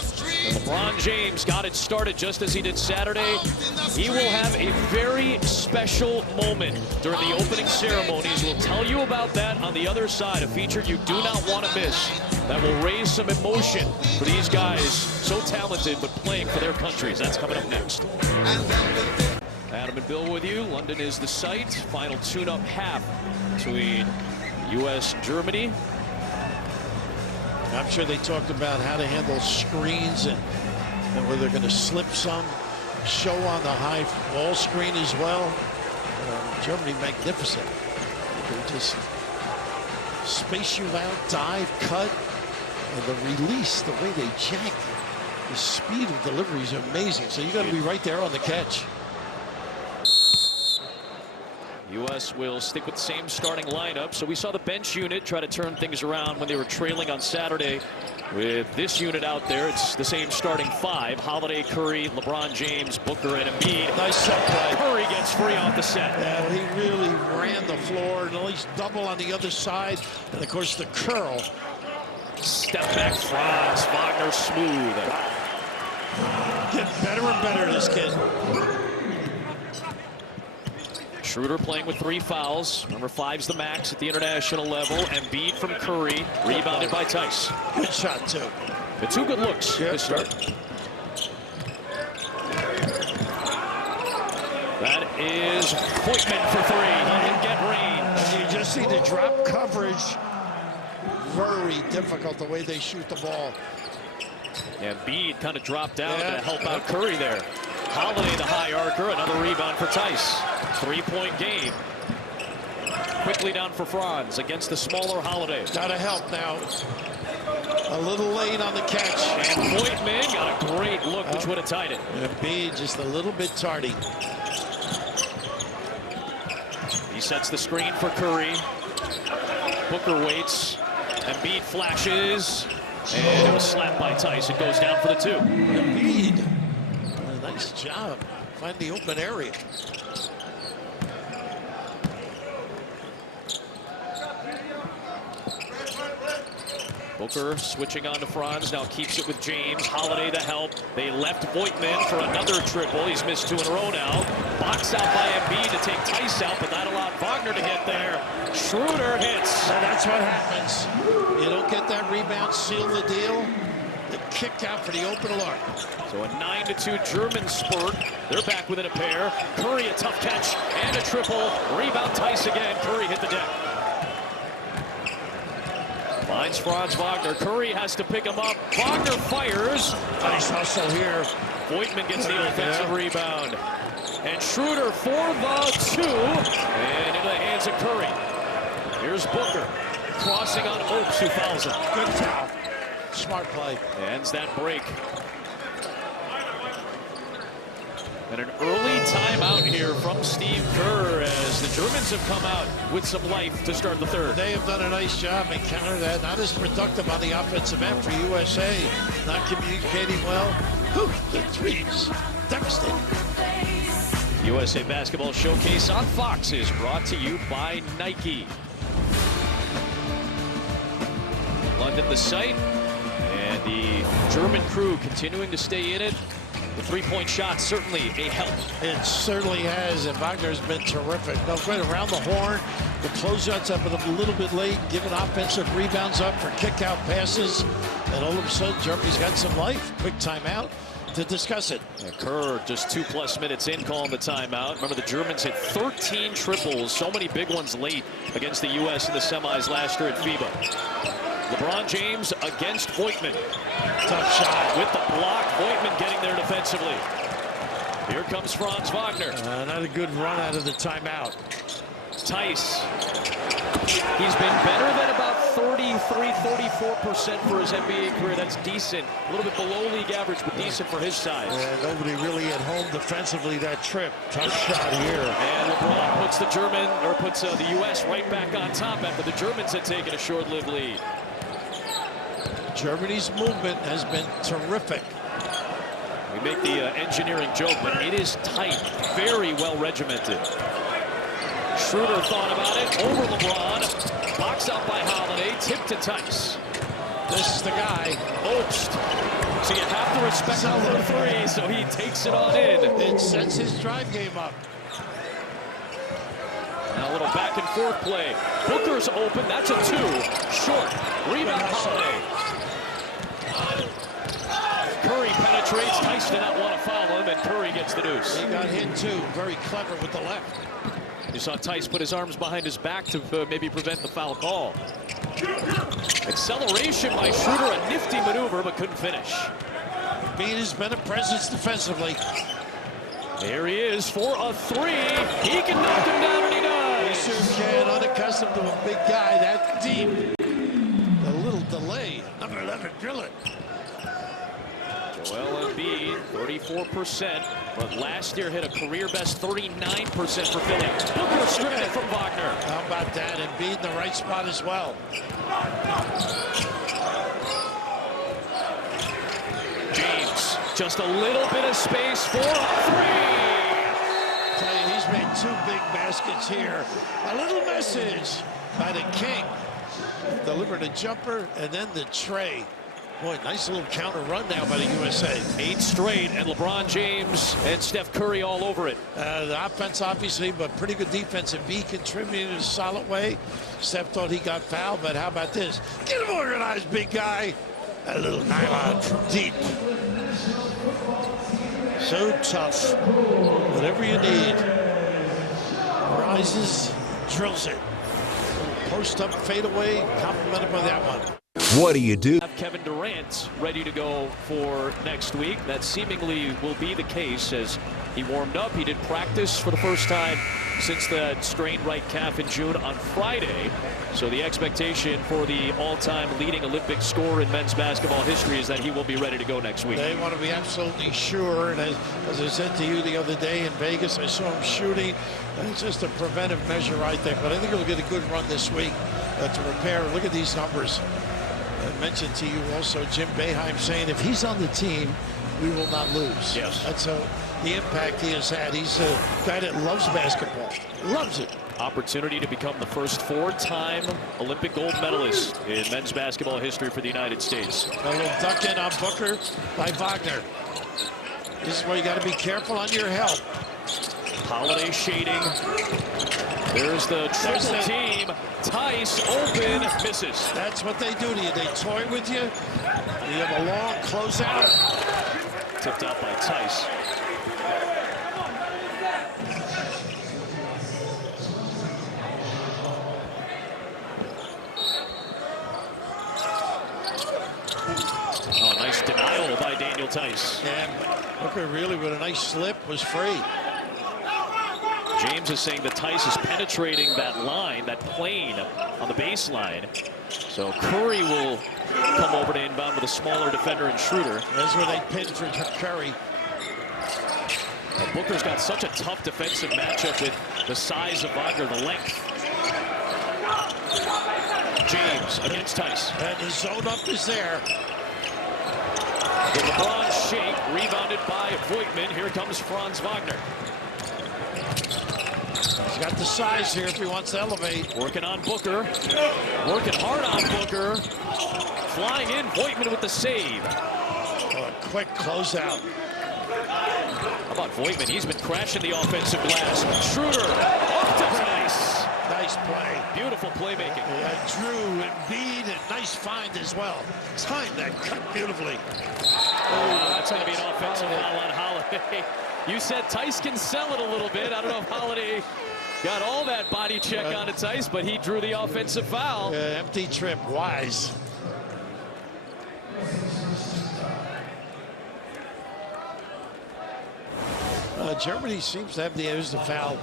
And LeBron James got it started just as he did Saturday. He will have a very special moment during the opening ceremonies. We'll tell you about that on the other side, a feature you do not want to miss. That will raise some emotion for these guys, so talented but playing for their countries. That's coming up next. Adam and Bill with you. London is the site. Final tune-up half between U.S. and Germany. I'm sure they talked about how to handle screens and whether they're going to slip some. Show on the high ball screen as well. Germany magnificent. They just space you out, dive, cut, and the release, the way they jack, the speed of delivery is amazing. So you got to be right there on the catch. U.S. will stick with the same starting lineup. So we saw the bench unit try to turn things around when they were trailing on Saturday. With this unit out there, it's the same starting 5. Holiday, Curry, LeBron James, Booker, and Embiid. Nice set play. Curry gets free off the set. Yeah, he really ran the floor, and at least double on the other side. And, of course, the curl. Step back, Franz Wagner smooth. Get better and better, this kid. Schroeder playing with 3 fouls. Number 5's the max at the international level. Embiid from Curry, rebounded by Tice. Good shot, too. The 2 good looks. Yep. Good start. That is Voigtman for 3. He can get range. And you just see the drop coverage. Very difficult the way they shoot the ball. Embiid kind of dropped down to help out Curry there. Holiday, the high archer, another rebound for Tice. 3-point game. Quickly down for Franz against the smaller Holiday. Gotta help now. A little late on the catch. And Voigtman got a great look, which would have tied it. Embiid just a little bit tardy. He sets the screen for Curry. Booker waits. Embiid flashes. And it was slapped by Tice. It goes down for the 2. Embiid. Nice job. Find the open area. Booker switching on to Franz, now keeps it with James. Holiday to help. They left Voigtman for another triple. He's missed 2 in a row now. Boxed out by Embiid to take Tice out, but that allowed Wagner to get there. Schroeder hits. And that's what happens. You don't get that rebound, seal the deal. The kick out for the open look. So a 9-2 German spurt. They're back within a pair. Curry a tough catch and a triple. Rebound Tice again. Curry hit the deck. Finds Franz Wagner. Curry has to pick him up. Wagner fires. Nice hustle here. Voigtman gets the offensive rebound. And Schroeder for the 2. And into the hands of Curry. Here's Booker crossing on Oaks, who fouls him. Good foul. Smart play. Ends that break. And an early timeout here from Steve Kerr as the Germans have come out with some life to start the third. They have done a nice job and counter that. Not as productive on the offensive end for USA. Not communicating well. Whew, the threes. Devastating. USA Basketball Showcase on Fox is brought to you by Nike. London the site, and the German crew continuing to stay in it. The three-point shot certainly a help. It certainly has, and Wagner's been terrific. No good around the horn. The closeouts have been a little bit late, giving offensive rebounds up for kick-out passes. And all of a sudden, Germany's got some life. Quick timeout to discuss it. And Kerr just 2+ minutes in calling the timeout. Remember, the Germans hit 13 triples, so many big ones late against the U.S. in the semis last year at FIBA. LeBron James against Voigtman. Tough shot. With the block, Voigtman getting there defensively. Here comes Franz Wagner. Not a good run out of the timeout. Tice. He's been better than about 34% for his NBA career. That's decent. A little bit below league average, but decent for his size. Nobody really at home defensively that trip. Tough shot here. And LeBron puts the U.S. right back on top after the Germans had taken a short-lived lead. Germany's movement has been terrific. We make the engineering joke, but it is tight, very well regimented. Schroeder thought about it, over LeBron, box out by Holiday, tip to Tice. This is the guy. Obst. So you have to respect him for three, so he takes it on in. It sets his drive game up. Now a little back and forth play. Booker's open, that's a 2. Short, rebound Holiday. Curry penetrates, Tice did not want to foul him, and Curry gets the deuce. He got hit too, very clever with the left. You saw Tice put his arms behind his back to maybe prevent the foul call. Acceleration by Schroeder, a nifty maneuver, but couldn't finish. Bean has been a presence defensively. There he is for a 3. He can knock him down, and he does. He sure can, unaccustomed to a big guy that deep. A little delay. Number 11, drill it. Joel Embiid, 34%, but last year hit a career-best 39% for Philly. Booker stripped it from Wagner. How about that? Embiid in the right spot as well. James, just a little bit of space for a 3. Tell you, he's made 2 big baskets here. A little message by the King. Delivered a jumper and then the tray. Boy, nice little counter run now by the USA. 8 straight, and LeBron James and Steph Curry all over it. The offense, obviously, but pretty good defense. And B contributed in a solid way. Steph thought he got fouled, but how about this? Get him organized, big guy. A little nylon from deep. So tough. Whatever you need. Rises, drills it. Post up, fade away, complimented by that one. What do you do? Have Kevin Durant ready to go for next week. That seemingly will be the case as he warmed up. He did practice for the first time since that strained right calf in June on Friday. So the expectation for the all-time leading Olympic scorer in men's basketball history is that he will be ready to go next week. They want to be absolutely sure. And as I said to you the other day in Vegas, I saw him shooting. It's just a preventive measure, I think. But I think he'll get a good run this week to repair. Look at these numbers. I mentioned to you also Jim Boeheim saying if he's on the team, we will not lose. Yes. That's the impact he has had. He's a guy that loves basketball. Loves it. Opportunity to become the first 4-time Olympic gold medalist in men's basketball history for the United States. A little duck in on Booker by Wagner. This is where you got to be careful on your help. Holiday shading. There's the triple team. Tice open, misses. That's what they do to you. They toy with you. You have a long closeout. Tipped out by Tice. Oh, nice denial by Daniel Tice. And Booker really with a nice slip was free. James is saying that Theis is penetrating that line, that plane on the baseline. So Curry will come over to inbound with a smaller defender in Schroeder. That's where they pinned for Curry. Booker's got such a tough defensive matchup with the size of Wagner, the length. James against Theis. And the zone up is there. The LeBron shake, rebounded by Voigtman. Here comes Franz Wagner. He's got the size here if he wants to elevate. Working on Booker. Working hard on Booker. Flying in, Voigtman with the save. Oh, a quick closeout. How about Voigtman? He's been crashing the offensive glass. Schroeder off to Theis. Nice play. Beautiful playmaking. Yeah, Drew and Bede, and nice find as well. Timed that cut beautifully. Oh, that's going to be an offensive foul on Holiday. You said Theis can sell it a little bit. I don't know if Holiday got all that body check on Theis, but he drew the offensive foul. Empty trip, wise. Germany seems to have the foul.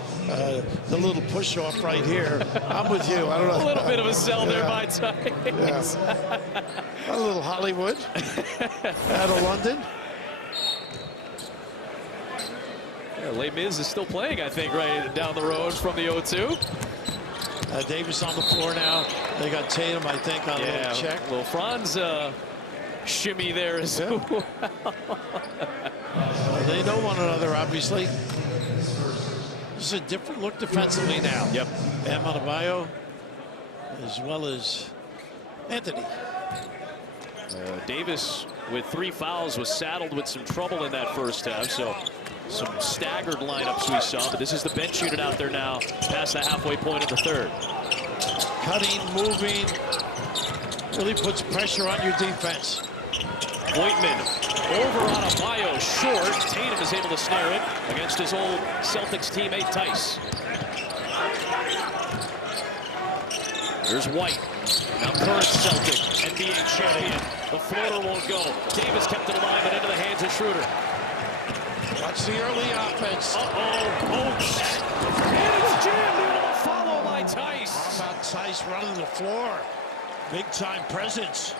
The little push off right here. I'm with you. I don't know. A little bit of a sell there by Theis. Yeah. A little Hollywood out of London. Yeah, Les Mis is still playing, I think, right down the road from the 0-2. Davis on the floor now. They got Tatum, I think, on a little check. Well, Franz shimmy there as well. They know one another, obviously. This is a different look defensively now. Yep. Bam Adebayo, as well as Anthony. Davis, with 3 fouls, was saddled with some trouble in that first half. So some staggered lineups we saw. But this is the bench unit out there now, past the halfway point of the third. Cutting, moving, really puts pressure on your defense. Voigtman over on Adebayo, short. Tatum is able to snare it against his old Celtics teammate Theis. Here's White, now current Celtic, NBA champion. The floater won't go. Davis kept it alive and into the hands of Schroeder. Watch the early offense. Oops. And it's jammed into a follow by Theis. How about Theis running the floor? Big time presence.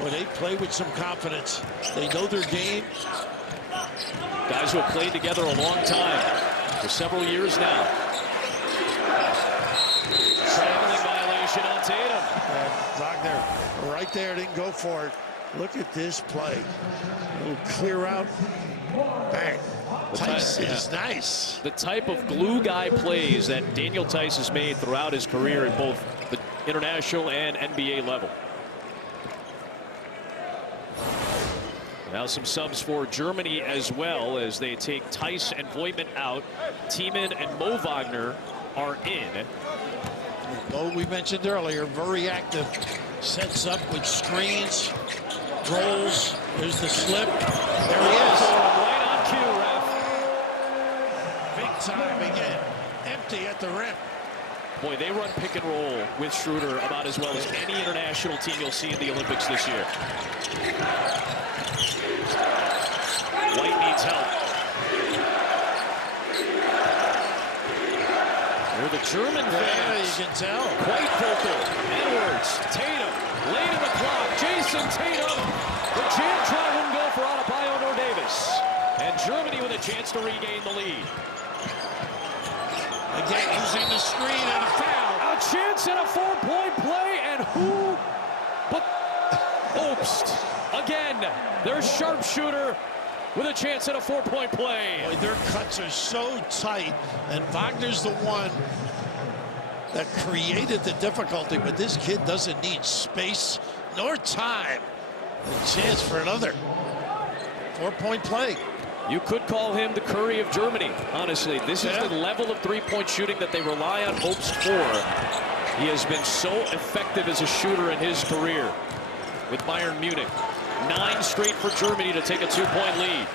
Well, they play with some confidence. They know their game. Guys who have played together a long time, for several years now. Traveling violation on Tatum. Wagner right there, didn't go for it. Look at this play. A little clear out. Bang. Theis is nice. The type of glue guy plays that Daniel Theis has made throughout his career at both the international and NBA level. Now some subs for Germany as well, as they take Theis and Voigtman out. Thiemann and Mo Wagner are in. Mo, we mentioned earlier, very active. Sets up with screens, rolls. There's the slip. There he is. Right on cue, ref. Big time again. Empty at the rim. Boy, they run pick and roll with Schroeder about as well as any international team you'll see in the Olympics this year. White needs help. Here the German fans. You can tell. Quite vocal. Edwards, Tatum, late in the clock. Jason Tatum. The jam try wouldn't go for Adebayo nor Davis. And Germany with a chance to regain the lead. Again, using the screen and a foul. A chance at a 4-point play, and who but Obst. Again, their sharpshooter with a chance at a 4-point play. Boy, their cuts are so tight, and Wagner's the one that created the difficulty, but this kid doesn't need space nor time. A chance for another 4-point play. You could call him the Curry of Germany, honestly. This is the level of 3-point shooting that they rely on Obst for. He has been so effective as a shooter in his career with Bayern Munich. 9 straight for Germany to take a 2-point lead.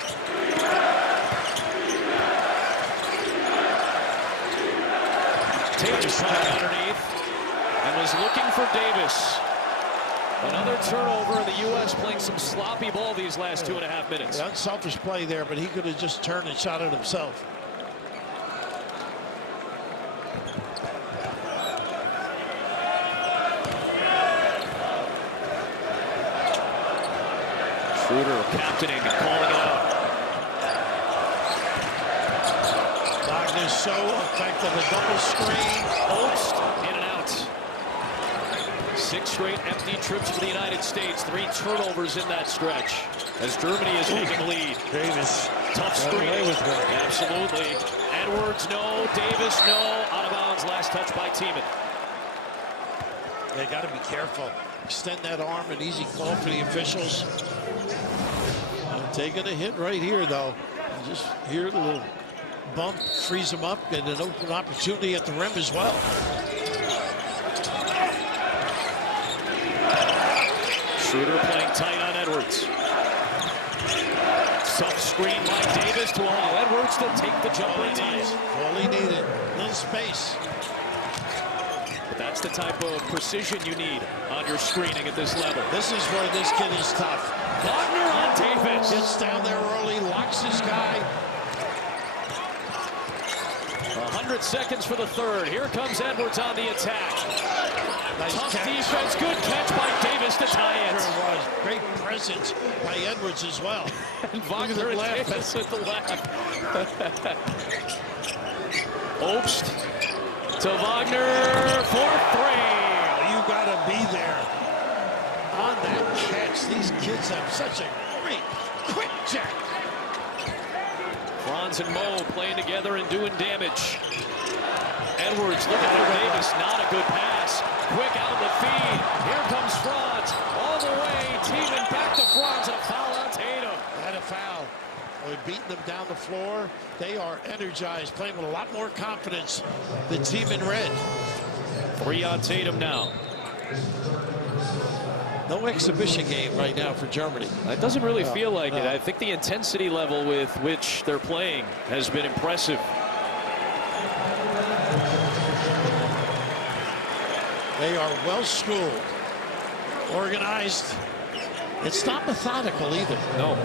Tatum's coming underneath and was looking for Davis. Another turnover, and the U.S. playing some sloppy ball these last 2.5 minutes. Unselfish play there, but he could have just turned and shot it himself. Schroeder captaining and calling it out. Wagner's so effective. A double screen. Obst in and out. 6 straight empty trips for the United States. 3 turnovers in that stretch as Germany is taking the lead. Davis. Tough screen. Absolutely. Edwards, no. Davis, no. Out of bounds. Last touch by Tiemann. They got to be careful. Extend that arm, an easy call for the officials. Taking a hit right here, though. Just here, a little bump, frees them up, and an open opportunity at the rim as well. Schroeder playing tight on Edwards. Tough screen by Davis to allow Edwards to take the jumper in time. All he needed, little space. But that's the type of precision you need on your screening at this level. This is where this kid is tough. Wagner on Davis. Gets down there early, locks his guy. 100 seconds for the third. Here comes Edwards on the attack. Nice Tough catch. defense. Good catch by Davis to tie it. Sure was. Great presence by Edwards as well. And Wagner and Davis at the left. Obst to Wagner for 3. You got to be there on that catch. These kids have such a great quick check. Franz and Mo playing together and doing damage. Edwards looking for Davis. Not a good pass. Quick outlet feed. Here comes Franz all the way. Tiemann back to Franz and a foul on Tatum. Had a foul. They're beating them down the floor. They are energized, playing with a lot more confidence. The team in red. 3 on Tatum now. No exhibition game right now for Germany. It doesn't really feel like it. I think the intensity level with which they're playing has been impressive. They are well schooled, organized. It's not methodical either. No,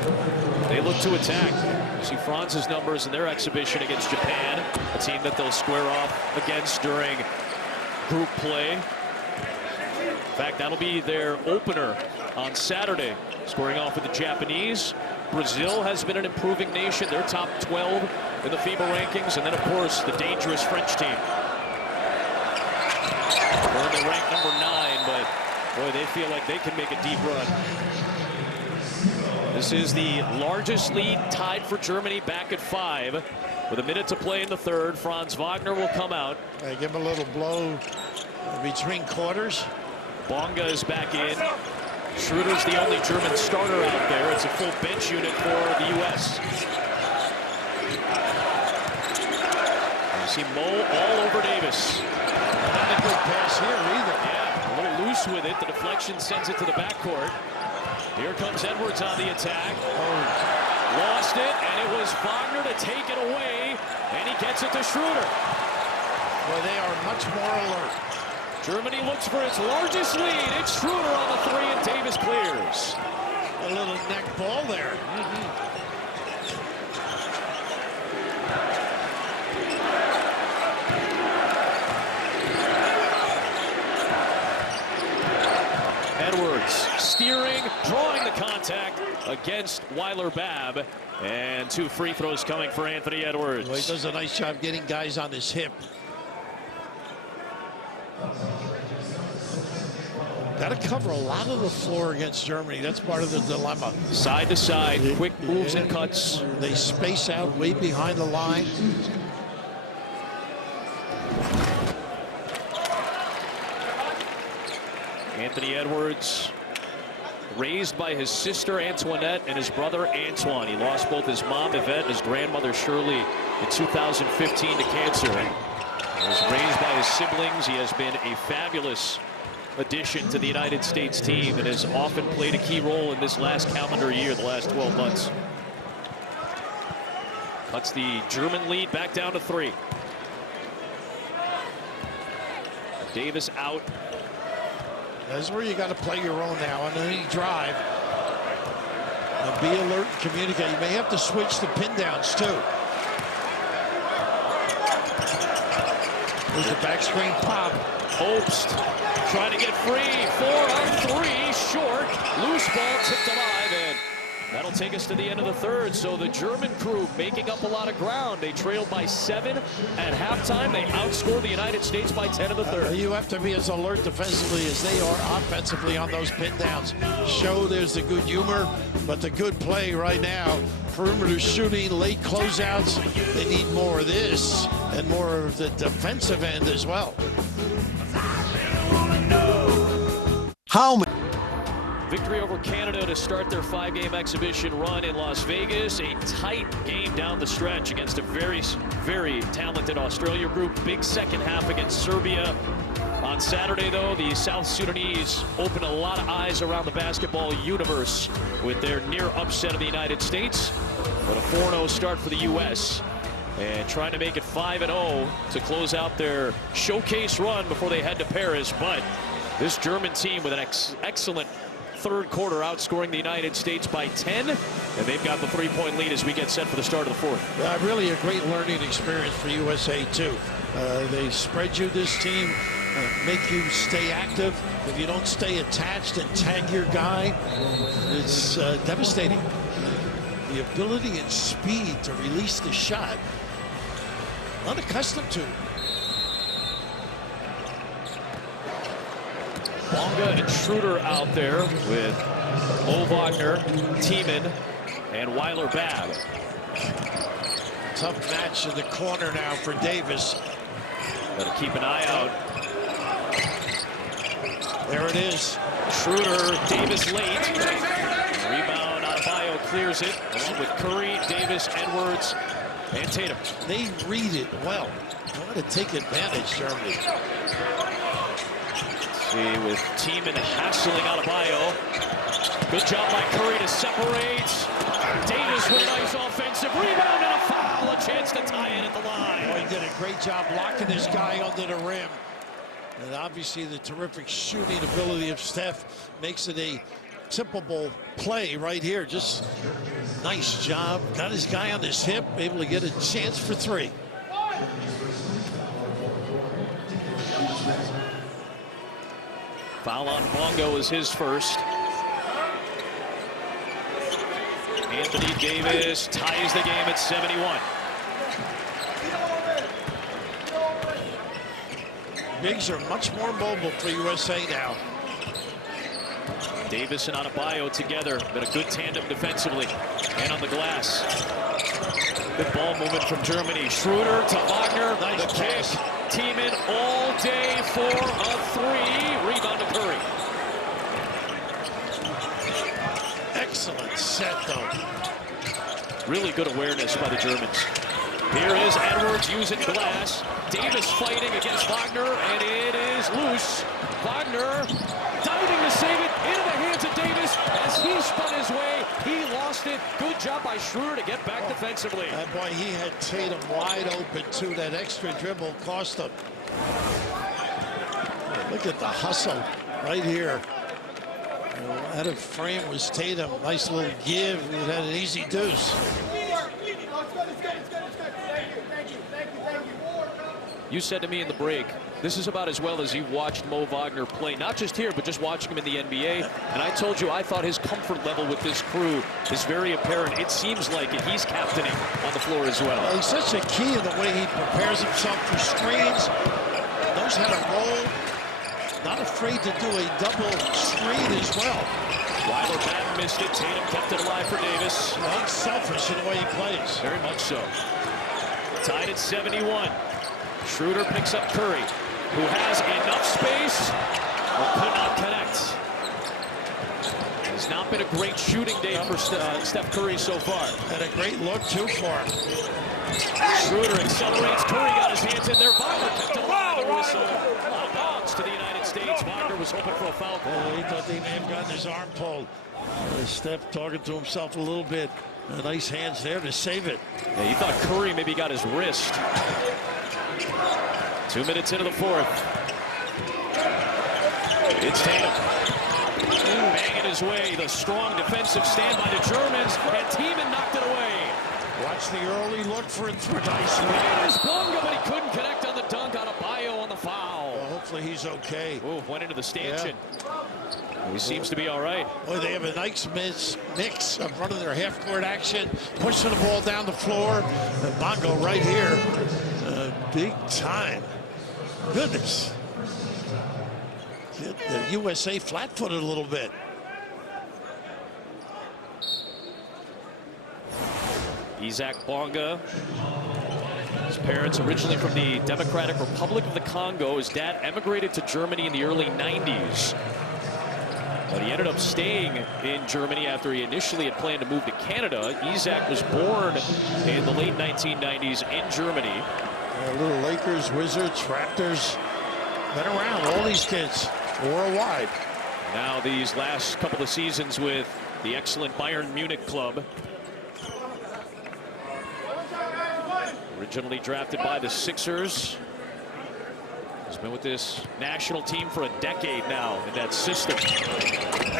they look to attack. You see Franz's numbers in their exhibition against Japan, a team that they'll square off against during group play. In fact, that'll be their opener on Saturday, squaring off with the Japanese. Brazil has been an improving nation. They're top 12 in the FIBA rankings. And then, of course, the dangerous French team. Well, they rank number 9, but, boy, they feel like they can make a deep run. This is the largest lead tied for Germany back at 5. With a minute to play in the third, Franz Wagner will come out. Give him a little blow between quarters. Bonga is back in. Schroeder's the only German starter out there. It's a full bench unit for the U.S. You see Mo all over Davis. Not a good pass here either. Yeah, a little loose with it. The deflection sends it to the backcourt. Here comes Edwards on the attack. Lost it, and it was Wagner to take it away, and he gets it to Schroeder. Boy, they are much more alert. Germany looks for its largest lead. It's Schroeder on the 3, and Davis clears. A little neck ball there. Edwards steering, drawing the contact against Weiler-Babb, and 2 free throws coming for Anthony Edwards. Well, he does a nice job getting guys on his hip. Got to cover a lot of the floor against Germany. That's part of the dilemma. Side to side, quick moves and cuts. They space out way behind the line. Anthony Edwards, raised by his sister Antoinette and his brother Antoine. He lost both his mom Yvette and his grandmother Shirley in 2015 to cancer. He was raised by his siblings. He has been a fabulous addition to the United States team and has often played a key role in this last calendar year, the last 12 months. Cuts the German lead back down to 3. Davis out. That's where you got to play your own now on any drive. And be alert and communicate. You may have to switch the pin downs too. There's a back screen pop. Obst trying to get free. 4 on 3, short. Loose ball tipped alive, and That'll take us to the end of the third. So the German crew making up a lot of ground. They trailed by 7 at halftime. They outscored the United States by 10 in the third. You have to be as alert defensively as they are offensively on those pin downs. Show there's the good humor, but the good play right now. Perimeter shooting, late closeouts. They need more of this and more of the defensive end as well. How many? Victory over Canada to start their 5-game exhibition run in Las Vegas. A tight game down the stretch against a very, very talented Australia group. Big second half against Serbia. On Saturday, though, the South Sudanese opened a lot of eyes around the basketball universe with their near upset of the United States. But a 4-0 start for the U.S. and trying to make it 5-0 to close out their showcase run before they head to Paris. But this German team with an excellent third quarter, outscoring the United States by 10, and they've got the 3-point lead as we get set for the start of the fourth. Really a great learning experience for USA too. They spread you this team, make you stay active. If you don't stay attached and tag your guy, it's devastating. The ability and speed to release the shot, unaccustomed to. Bonga and Schroeder out there with Mo Wagner, Thiemann, and Weiler-Babb. Tough match in the corner now for Davis. Got to keep an eye out. There it is. Schroeder, Davis late. Rebound, Adebayo clears it, along with Curry, Davis, Edwards, and Tatum. They read it well. They want to take advantage, Germany. See, with Thiemann hassling Adebayo. Good job by Curry to separate. Davis with a nice offensive rebound and a foul. A chance to tie it at the line. Oh, he did a great job locking this guy under the rim. And obviously the terrific shooting ability of Steph makes it a simple play right here. Just nice job. Got his guy on his hip, able to get a chance for 3. Foul on Bongo is his first. Anthony Davis ties the game at 71. Bigs are much more mobile for USA now. Davis and Adebayo together. Been a good tandem defensively and on the glass. Good ball movement from Germany. Schroeder to Wagner. Nice the kick. pass. Thiemann all day for a 3. Rebound to Curry. Excellent set, though. Really good awareness by the Germans. Here is Edwards using glass. Davis fighting against Wagner, and it is loose. Wagner diving to save it into the hands of Davis. As he spun his way, he lost it. Good job by Schroeder to get back defensively. That boy, he had Tatum wide open, too. That extra dribble cost him. Look at the hustle right here. Out of frame was Tatum. Nice little give. He had an easy deuce. You said to me in the break, this is about as well as you've watched Mo Wagner play, not just here, but just watching him in the NBA. And I told you I thought his comfort level with this crew is very apparent. It seems like it. He's captaining on the floor as well. He's such a key in the way he prepares himself for screens, knows how to roll, not afraid to do a double screen as well. Weiler-Babb missed it. Tatum kept it alive for Davis. Unselfish in the way he plays. Very much so. Tied at 71. Schroeder picks up Curry, who has enough space, but could not connect. It's not been a great shooting day for Steph Curry so far. And a great look, too, for him. Schroeder accelerates. Curry got his hands in there. Wagner kept it alive. The whistle. Out of bounds to the United States. Wagner was hoping for a foul call. He thought they may have gotten his arm pulled. Steph talking to himself a little bit. Nice hands there to save it. Yeah, you thought Curry maybe got his wrist. 2 minutes into the fourth. It's Tatum. Banging his way. The strong defensive stand by the Germans. And Thiemann knocked it away. Watch the early look for it through nice. There's Bonga, but he couldn't connect on the dunk. Adebayo on the foul. Well, hopefully he's okay. Ooh, went into the stanchion. Yeah. He seems to be all right. Boy, they have a nice mix of running their half-court action, pushing the ball down the floor. And Bongo right here, big time. Goodness. Get the USA flat-footed a little bit. Isaac Bonga. His parents originally from the Democratic Republic of the Congo. His dad emigrated to Germany in the early 90s. But he ended up staying in Germany after he initially had planned to move to Canada. Isaac was born in the late 1990s in Germany. Little Lakers, Wizards, Raptors. Been around, all these kids, worldwide. Now these last couple of seasons with the excellent Bayern Munich club. Originally drafted by the Sixers. He's been with this national team for a decade now in that system.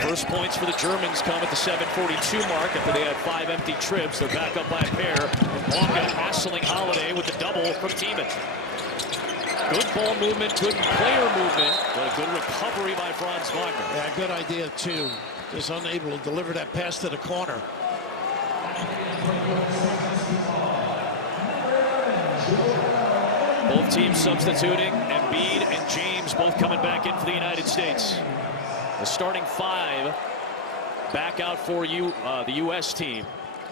First points for the Germans come at the 7:42 mark after they had 5 empty trips. They're back up by a pair. Bonga hassling Holiday with the double from Tiemann. Good ball movement, good player movement, but a good recovery by Franz Wagner. Yeah, good idea too. Just unable to deliver that pass to the corner. Both teams substituting. Embiid and James both coming back in for the United States. The starting 5 back out for the U.S. team.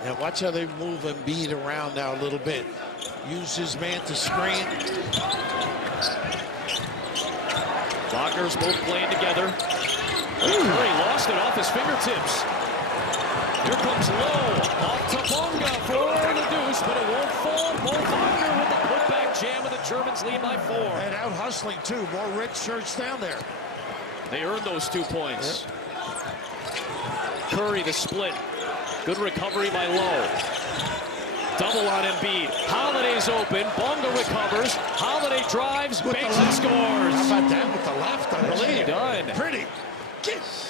Now watch how they move Embiid around now a little bit. Use his man to screen. Wagner's both playing together. Curry lost it off his fingertips. Here comes Lowe. Off to Bonga for the deuce, but it won't fall. Mo Wagner with the putback jam, and the Germans lead by 4. And out hustling too. More red shirts down there. They earned those 2 points. Yep. Curry the split. Good recovery by Lowe. Double on Embiid. Holiday's open. Bonga recovers. Holiday drives, banks and scores. How about that with the left, I believe. Done. Pretty. Kiss.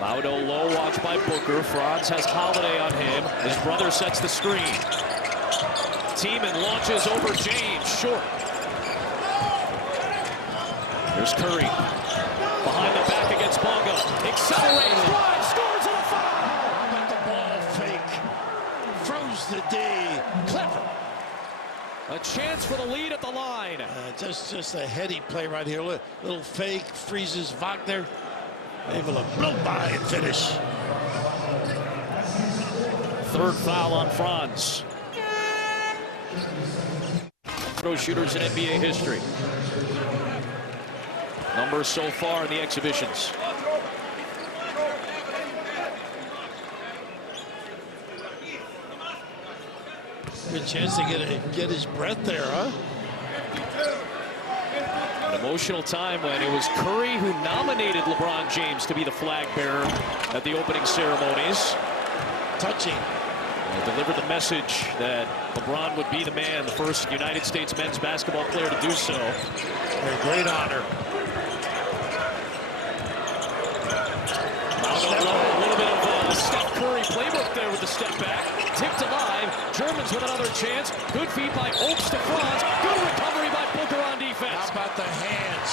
Laudo low, watched by Booker. Franz has Holiday on him. His brother sets the screen. Tiemann launches over James, short. There's Curry. Behind the back against Bonga. Accelerates, drives, scores and a foul! How about the ball fake? Froze the D. Clever. A chance for the lead at the line. Just a heady play right here. Little fake, freezes Wagner. Able to blow by and finish. Third foul on Franz. Throw shooters in NBA history. Numbers so far in the exhibitions. Good chance to get his breath there, huh? An emotional time when it was Curry who nominated LeBron James to be the flag bearer at the opening ceremonies. Touching. Delivered the message that LeBron would be the man, the first United States men's basketball player to do so. A great honor. A little bit of Steph Curry playbook there with the step back. Tipped alive. Germans with another chance. Good feed by Oaks to Franz. Good recovery by Booker on defense. How about the hands?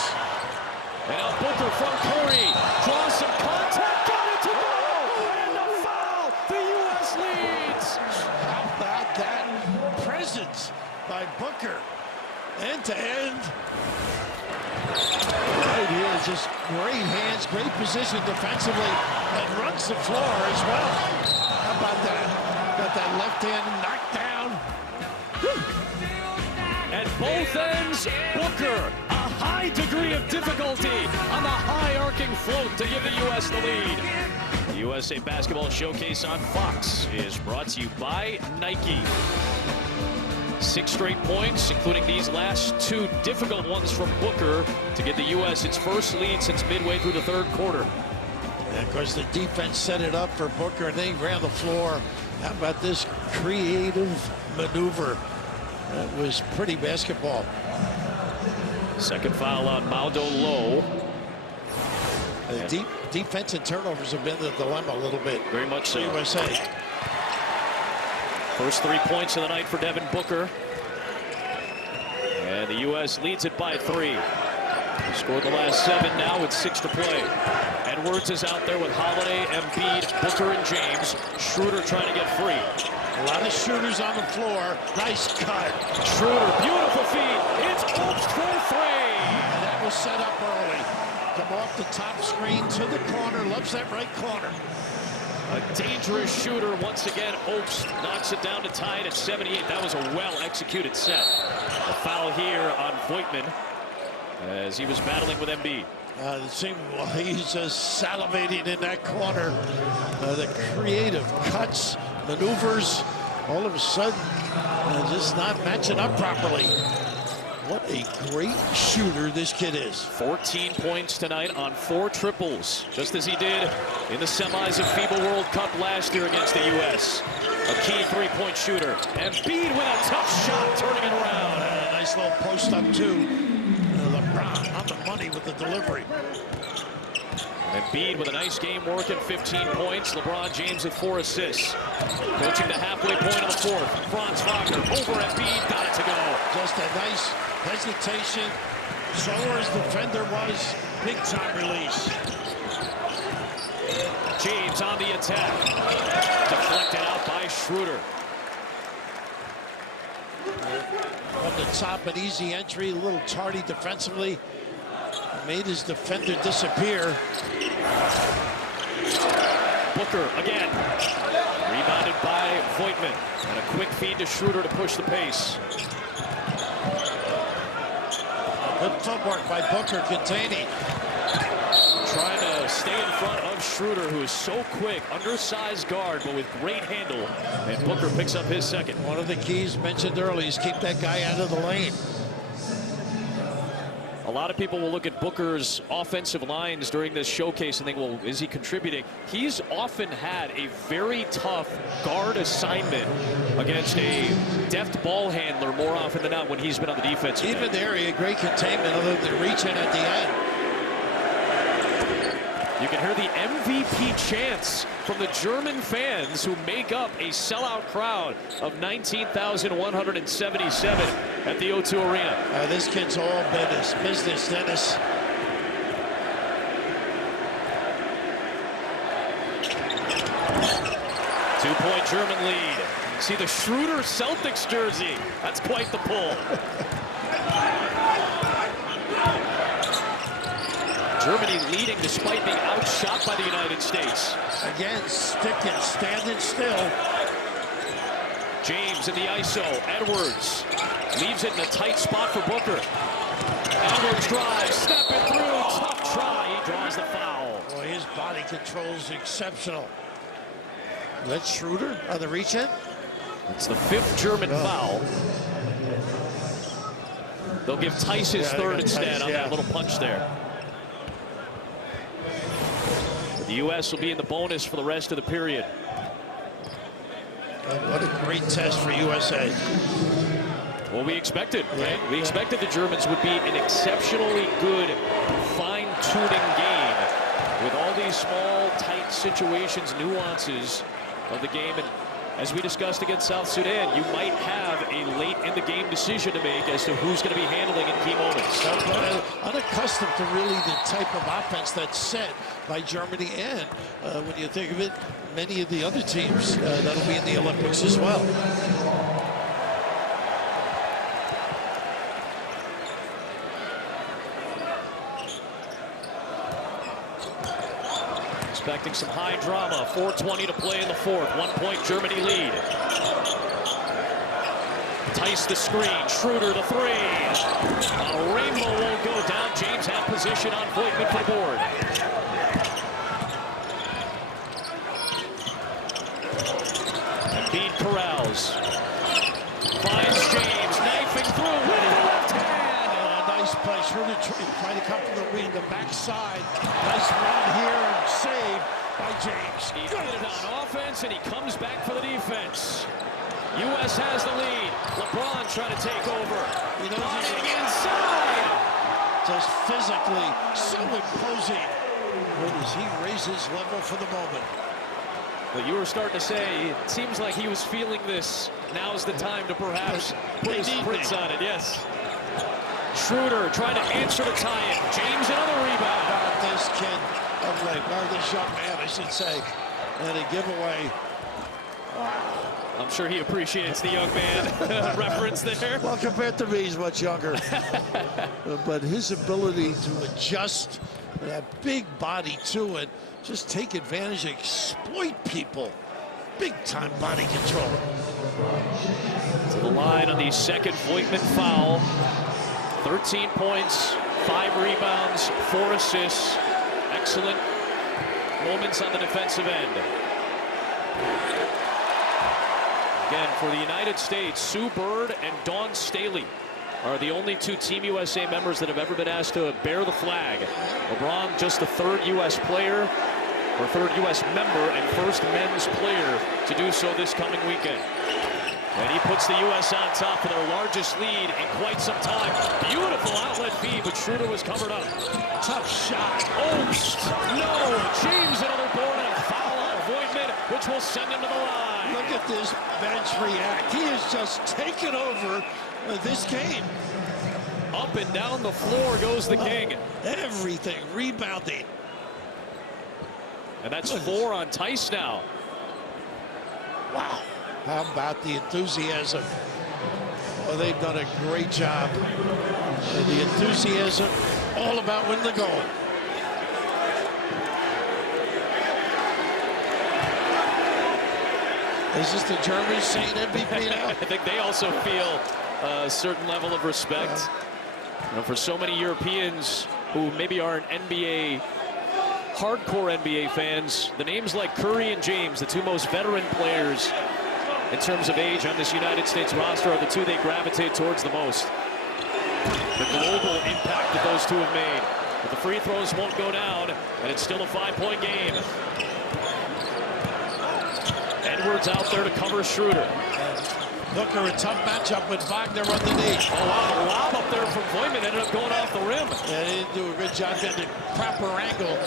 And now Booker from Curry. Draws some contact. Got it to go. And the foul. The U.S. leads. How about that presence by Booker? End to end. Right here, just great hands, great position defensively, and runs the floor as well. How about that? Got that left hand knocked down. At both ends, Booker, a high degree of difficulty on the high arcing float to give the U.S. the lead. The USA Basketball Showcase on Fox is brought to you by Nike. 6 straight points, including these last 2 difficult ones from Booker to get the U.S. its first lead since midway through the 3rd quarter. And of course, the defense set it up for Booker, and they ran the floor. How about this creative maneuver? That was pretty basketball. Second foul on Maldo Lowe. Defense and turnovers have been the dilemma a little bit. Very much so. USA. First 3 points of the night for Devin Booker. And the U.S. leads it by 3. They scored the last 7 now with 6 to play. Edwards is out there with Holiday, Embiid, Booker, and James. Schroeder trying to get free. A lot of shooters on the floor. Nice cut. Schroeder, beautiful feed. It's Obst for 3. And that was set up early. Come off the top screen to the corner. Loves that right corner. A dangerous shooter once again. Obst knocks it down to tie it at 78. That was a well-executed set. A foul here on Voigtman as he was battling with Embiid. It seemed well, he's just salivating in that corner. The creative cuts, maneuvers, all of a sudden just not matching up properly. What a great shooter this kid is. 14 points tonight on 4 triples, just as he did in the semis of FIBA World Cup last year against the U.S. A key 3-point shooter. Embiid with a tough shot, turning it around. A nice little post up too. LeBron on the money with the delivery. Embiid with a nice game working, 15 points. LeBron James with 4 assists. Approaching the halfway point of the 4th. Franz Wagner over Embiid, got it to go. Just a nice hesitation. So as defender was, big time release. James on the attack. Deflected out by Schroeder. From the top, an easy entry, a little tardy defensively. Made his defender disappear. Booker again. Rebounded by Voigtman. And a quick feed to Schroeder to push the pace. Good footwork by Booker, containing. Trying to stay in front of Schroeder, who is so quick, undersized guard, but with great handle. And Booker picks up his second. One of the keys mentioned earlier is keep that guy out of the lane. A lot of people will look at Booker's offensive lines during this showcase and think, well, is he contributing? He's often had a very tough guard assignment against a deft ball handler more often than not when he's been on the defensive end. Even there, he had great containment other than reaching at the end. You can hear the MVP chants from the German fans who make up a sellout crowd of 19,177 at the O2 Arena. This kid's all business, Dennis. Two-point German lead. See the Schroeder Celtics jersey. That's quite the pull. Germany leading despite being outshot by the United States. Again, sticking, standing still. James in the ISO. Edwards leaves it in a tight spot for Booker. Edwards drives, stepping through, tough try. He draws the foul. Boy, his body control is exceptional. That's Schroeder on the reach in. It's the 5th German foul. They'll give Tice his 3rd instead on that little punch there. The U.S. will be in the bonus for the rest of the period. What a great test for USA. Well, we expected, right? We expected the Germans would be an exceptionally good, fine-tuning game with all these small, tight situations, nuances of the game. And as we discussed against South Sudan, you might have a late-in-the-game decision to make as to who's going to be handling in key moments. Unaccustomed to really the type of offense that's set by Germany, and when you think of it, many of the other teams that'll be in the Olympics as well. Expecting some high drama. 4:20 to play in the 4th. 1-point Germany lead. Tice the screen. Schroeder the 3. A rainbow won't go down. James had position on Voigtman for the board. Embiid corrals. Finds James. Knifing through with the left hand. Nice play. Schroeder trying to come from the wing, the backside. Nice run here and save by James. He did it on offense, and he comes back for the defense. U.S. has the lead. LeBron trying to take over. You know, inside. Just physically so imposing. Where does he raise his level for the moment? But you were starting to say, it seems like he was feeling this. Now's the time to perhaps put his prints on it, yes. Schroeder trying to answer the tie-in. James another rebound. About this kid of late, or this young man, I should say, and a giveaway. I'm sure he appreciates the young man reference there. Well, compared to me, he's much younger. But his ability to adjust that big body to it, just take advantage, exploit people. Big time body control. To the line on the second Voigtman foul. 13 points, 5 rebounds, 4 assists. Excellent moments on the defensive end. Again, for the United States, Sue Bird and Dawn Staley are the only 2 Team USA members that have ever been asked to bear the flag. LeBron, just the 3rd U.S. player, or 3rd U.S. member, and 1st men's player to do so this coming weekend. And he puts the U.S. on top for their largest lead in quite some time. Beautiful outlet feed, but Schroeder was covered up. Tough shot. Obst. No. James another board and a foul on Voigtman, which will send him to the line. Look at this bench react. He has just taken over this game. Up and down the floor goes the King. Everything. Rebounding. And that's 4 on Tice now. Wow. How about the enthusiasm? Well, they've done a great job. And the enthusiasm, all about winning the goal. Is this the Germans saying MVP now? I think they also feel a certain level of respect. You know, for so many Europeans who maybe aren't NBA, hardcore NBA fans, the names like Curry and James, the 2 most veteran players in terms of age on this United States roster, are the 2 they gravitate towards the most. The global impact that those 2 have made. But the free throws won't go down, and it's still a 5-point game. Edwards out there to cover Schroeder. Booker, a tough matchup with Wagner underneath. Oh, wow, a lob up there from Voigtman, ended up going off the rim. Yeah, he didn't do a good job getting the proper angle.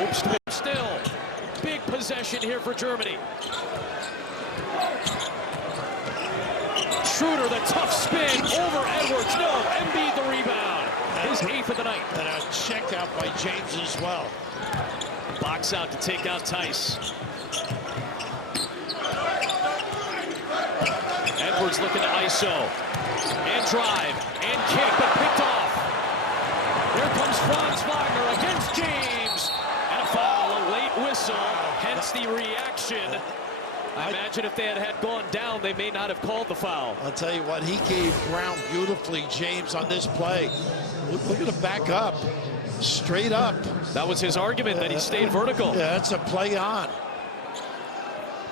Obst still. Big possession here for Germany. Schroeder, the tough spin over Edwards. No, Embiid the rebound. His 8th of the night. And a check out by James as well. Box out to take out Tice. Edwards looking to ISO. And drive. And kick, but picked off. Here comes Franz Wagner against James. And a foul, a late whistle. Hence the reaction. I imagine if they had gone down, they may not have called the foul. I'll tell you what, he gave ground beautifully, James, on this play. Look at him back up. Straight up. That was his argument, that he stayed vertical. Yeah, that's a play on.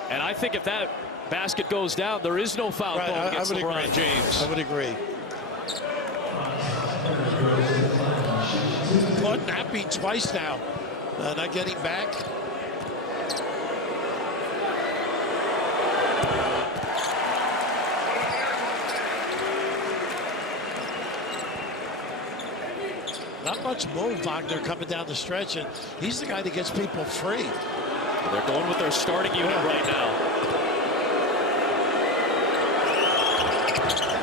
And I think if that basket goes down, there is no foul call against LeBron James. I would agree. Caught napping twice now. Not getting back. Not much Mo Wagner coming down the stretch, and he's the guy that gets people free. They're going with their starting unit right now.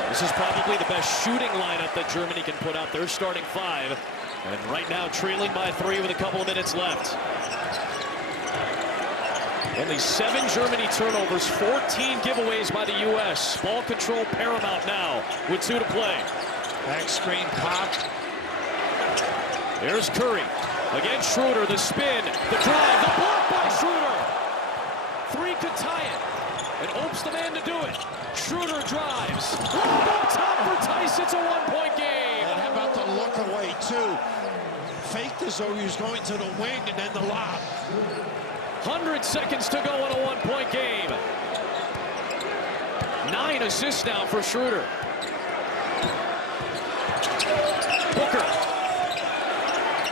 This is probably the best shooting lineup that Germany can put out. They're starting 5, and right now trailing by 3 with a couple of minutes left. Only 7 Germany turnovers, 14 giveaways by the U.S. Ball control paramount now with 2 to play. Back screen pop. There's Curry. Again, Schroeder, the spin, the drive, the block by Schroeder. 3 could tie it. And Obst the man to do it. Schroeder drives. Lob on top for Tice. It's a 1-point game. And how about the look away, too? Faked as though he was going to the wing and then the lob. 100 seconds to go in a 1-point game. 9 assists now for Schroeder. Booker.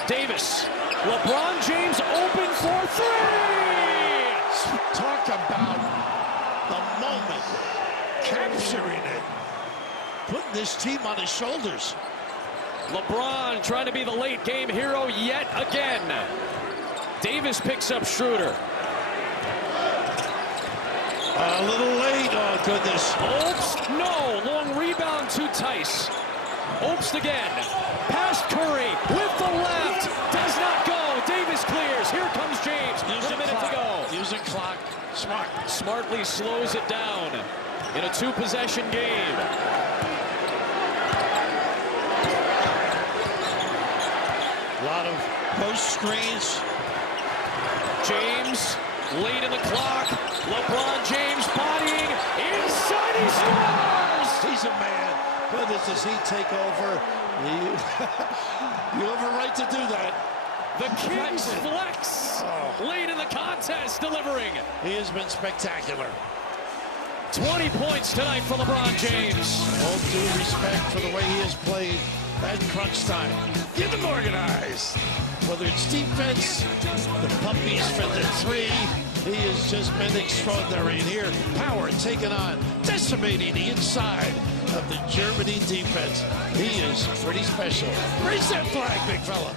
Davis. LeBron James open for 3. Talk about the moment. Capturing it. Putting this team on his shoulders. LeBron trying to be the late game hero yet again. Davis picks up Schroeder. A little late. Oh, Oh, goodness. Obst, no. Long rebound to Tice. Obst again. Past Curry with the left. Does not go. Davis clears. Here comes James. With a minute to go. Using clock. Smart. Smartly slows it down in a two-possession game. A lot of post screens. James, late in the clock. LeBron James bodying inside. He scores! He's a man. Goodness, does he take over? You have a right to do that. The Kings flex. Late in the contest, delivering. He has been spectacular. 20 points tonight for LeBron James. All due respect for the way he has played at crunch time. Get them organized. Whether it's defense, the puppies for the three, he has just been extraordinary. And here, Power taking on, decimating the inside of the Germany defense. He is pretty special. Raise that flag, big fella.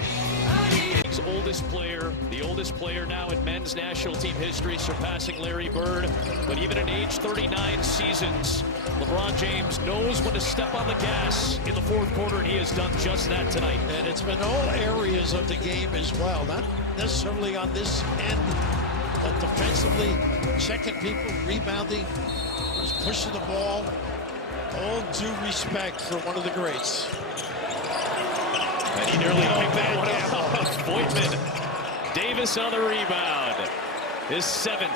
The oldest player now in men's national team history, surpassing Larry Bird. But even at age 39 seasons, LeBron James knows when to step on the gas in the fourth quarter, and he has done just that tonight. And it's been all areas of the game as well, not necessarily on this end, but defensively, checking people, rebounding, was pushing the ball. All due respect for one of the greats. And he nearly picked that one up. Voigtman. Davis on the rebound. His seventh.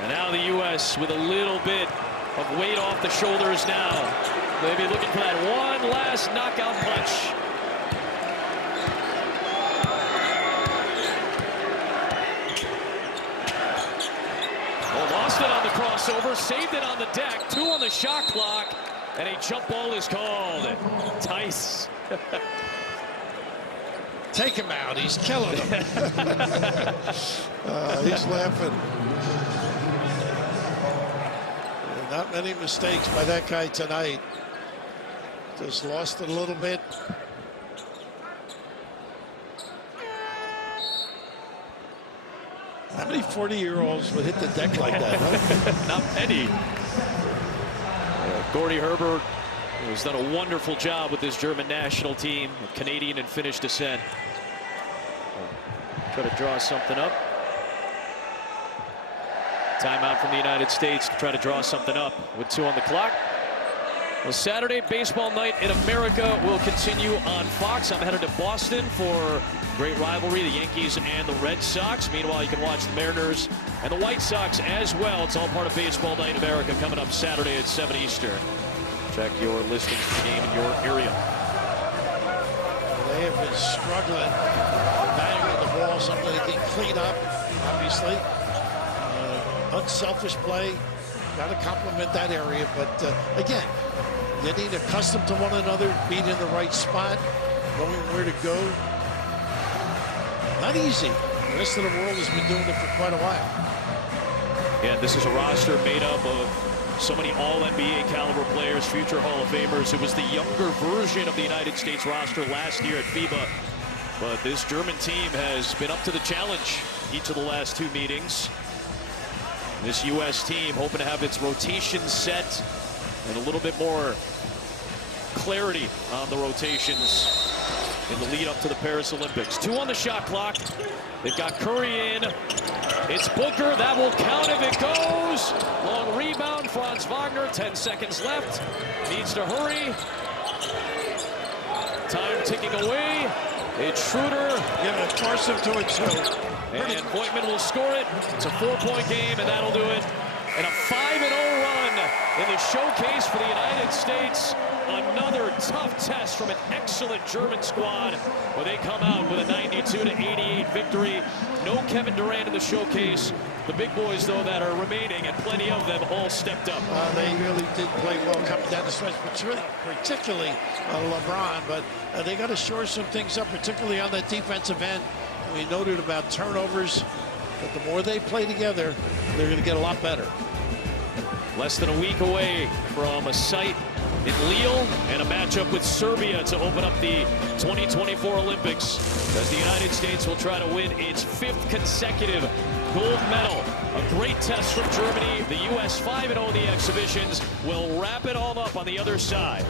And now the U.S. with a little bit of weight off the shoulders now. They'll be looking for that one last knockout punch. Well, lost it on the crossover, saved it on the deck, 2 on the shot clock, and a jump ball is called. Tice. Take him out. He's killing him. He's laughing. Not many mistakes by that guy tonight. Just lost it a little bit. How many 40-year-olds would hit the deck like that, huh? Not many. Gordy Herbert has done a wonderful job with this German national team, Canadian and Finnish descent. Try to draw something up. Timeout from the United States to try to draw something up with 2 on the clock. Well, Saturday baseball night in America will continue on Fox. I'm headed to Boston for great rivalry, the Yankees and the Red Sox. Meanwhile, you can watch the Mariners and the White Sox as well. It's all part of Baseball Night in America coming up Saturday at 7 Eastern. Check your listings for the game in your area. They have been struggling, banging the ball, something they can clean up, obviously. Unselfish play, got to compliment that area, but again, getting accustomed to one another, being in the right spot, knowing where to go. Not easy. The rest of the world has been doing it for quite a while. Yeah, this is a roster made up of so many all-NBA caliber players, future Hall of Famers. It was the younger version of the United States roster last year at FIBA. But this German team has been up to the challenge each of the last 2 meetings. This U.S. team hoping to have its rotation set and a little bit more clarity on the rotations in the lead up to the Paris Olympics. 2 on the shot clock. They've got Curry in. It's Booker. That will count if it goes. Long rebound. Franz Wagner. 10 seconds left. Needs to hurry. Time ticking away. It's Schroeder. Yeah, force him to it too. And Voigtman will score it. It's a 4-point game, and that'll do it. And a 5-0 run in the showcase for the United States. Another tough test from an excellent German squad where they come out with a 92-88 victory. No Kevin Durant in the showcase. The big boys, though, that are remaining, and plenty of them, all stepped up. They really did play well coming down the stretch, particularly LeBron. But they got to shore some things up, particularly on that defensive end. We noted about turnovers, but the more they play together, they're going to get a lot better. Less than a week away from a site in Lille and a matchup with Serbia to open up the 2024 Olympics, as the United States will try to win its 5th consecutive gold medal. A great test from Germany. The U.S. 5-0 in the exhibitions will wrap it all up on the other side.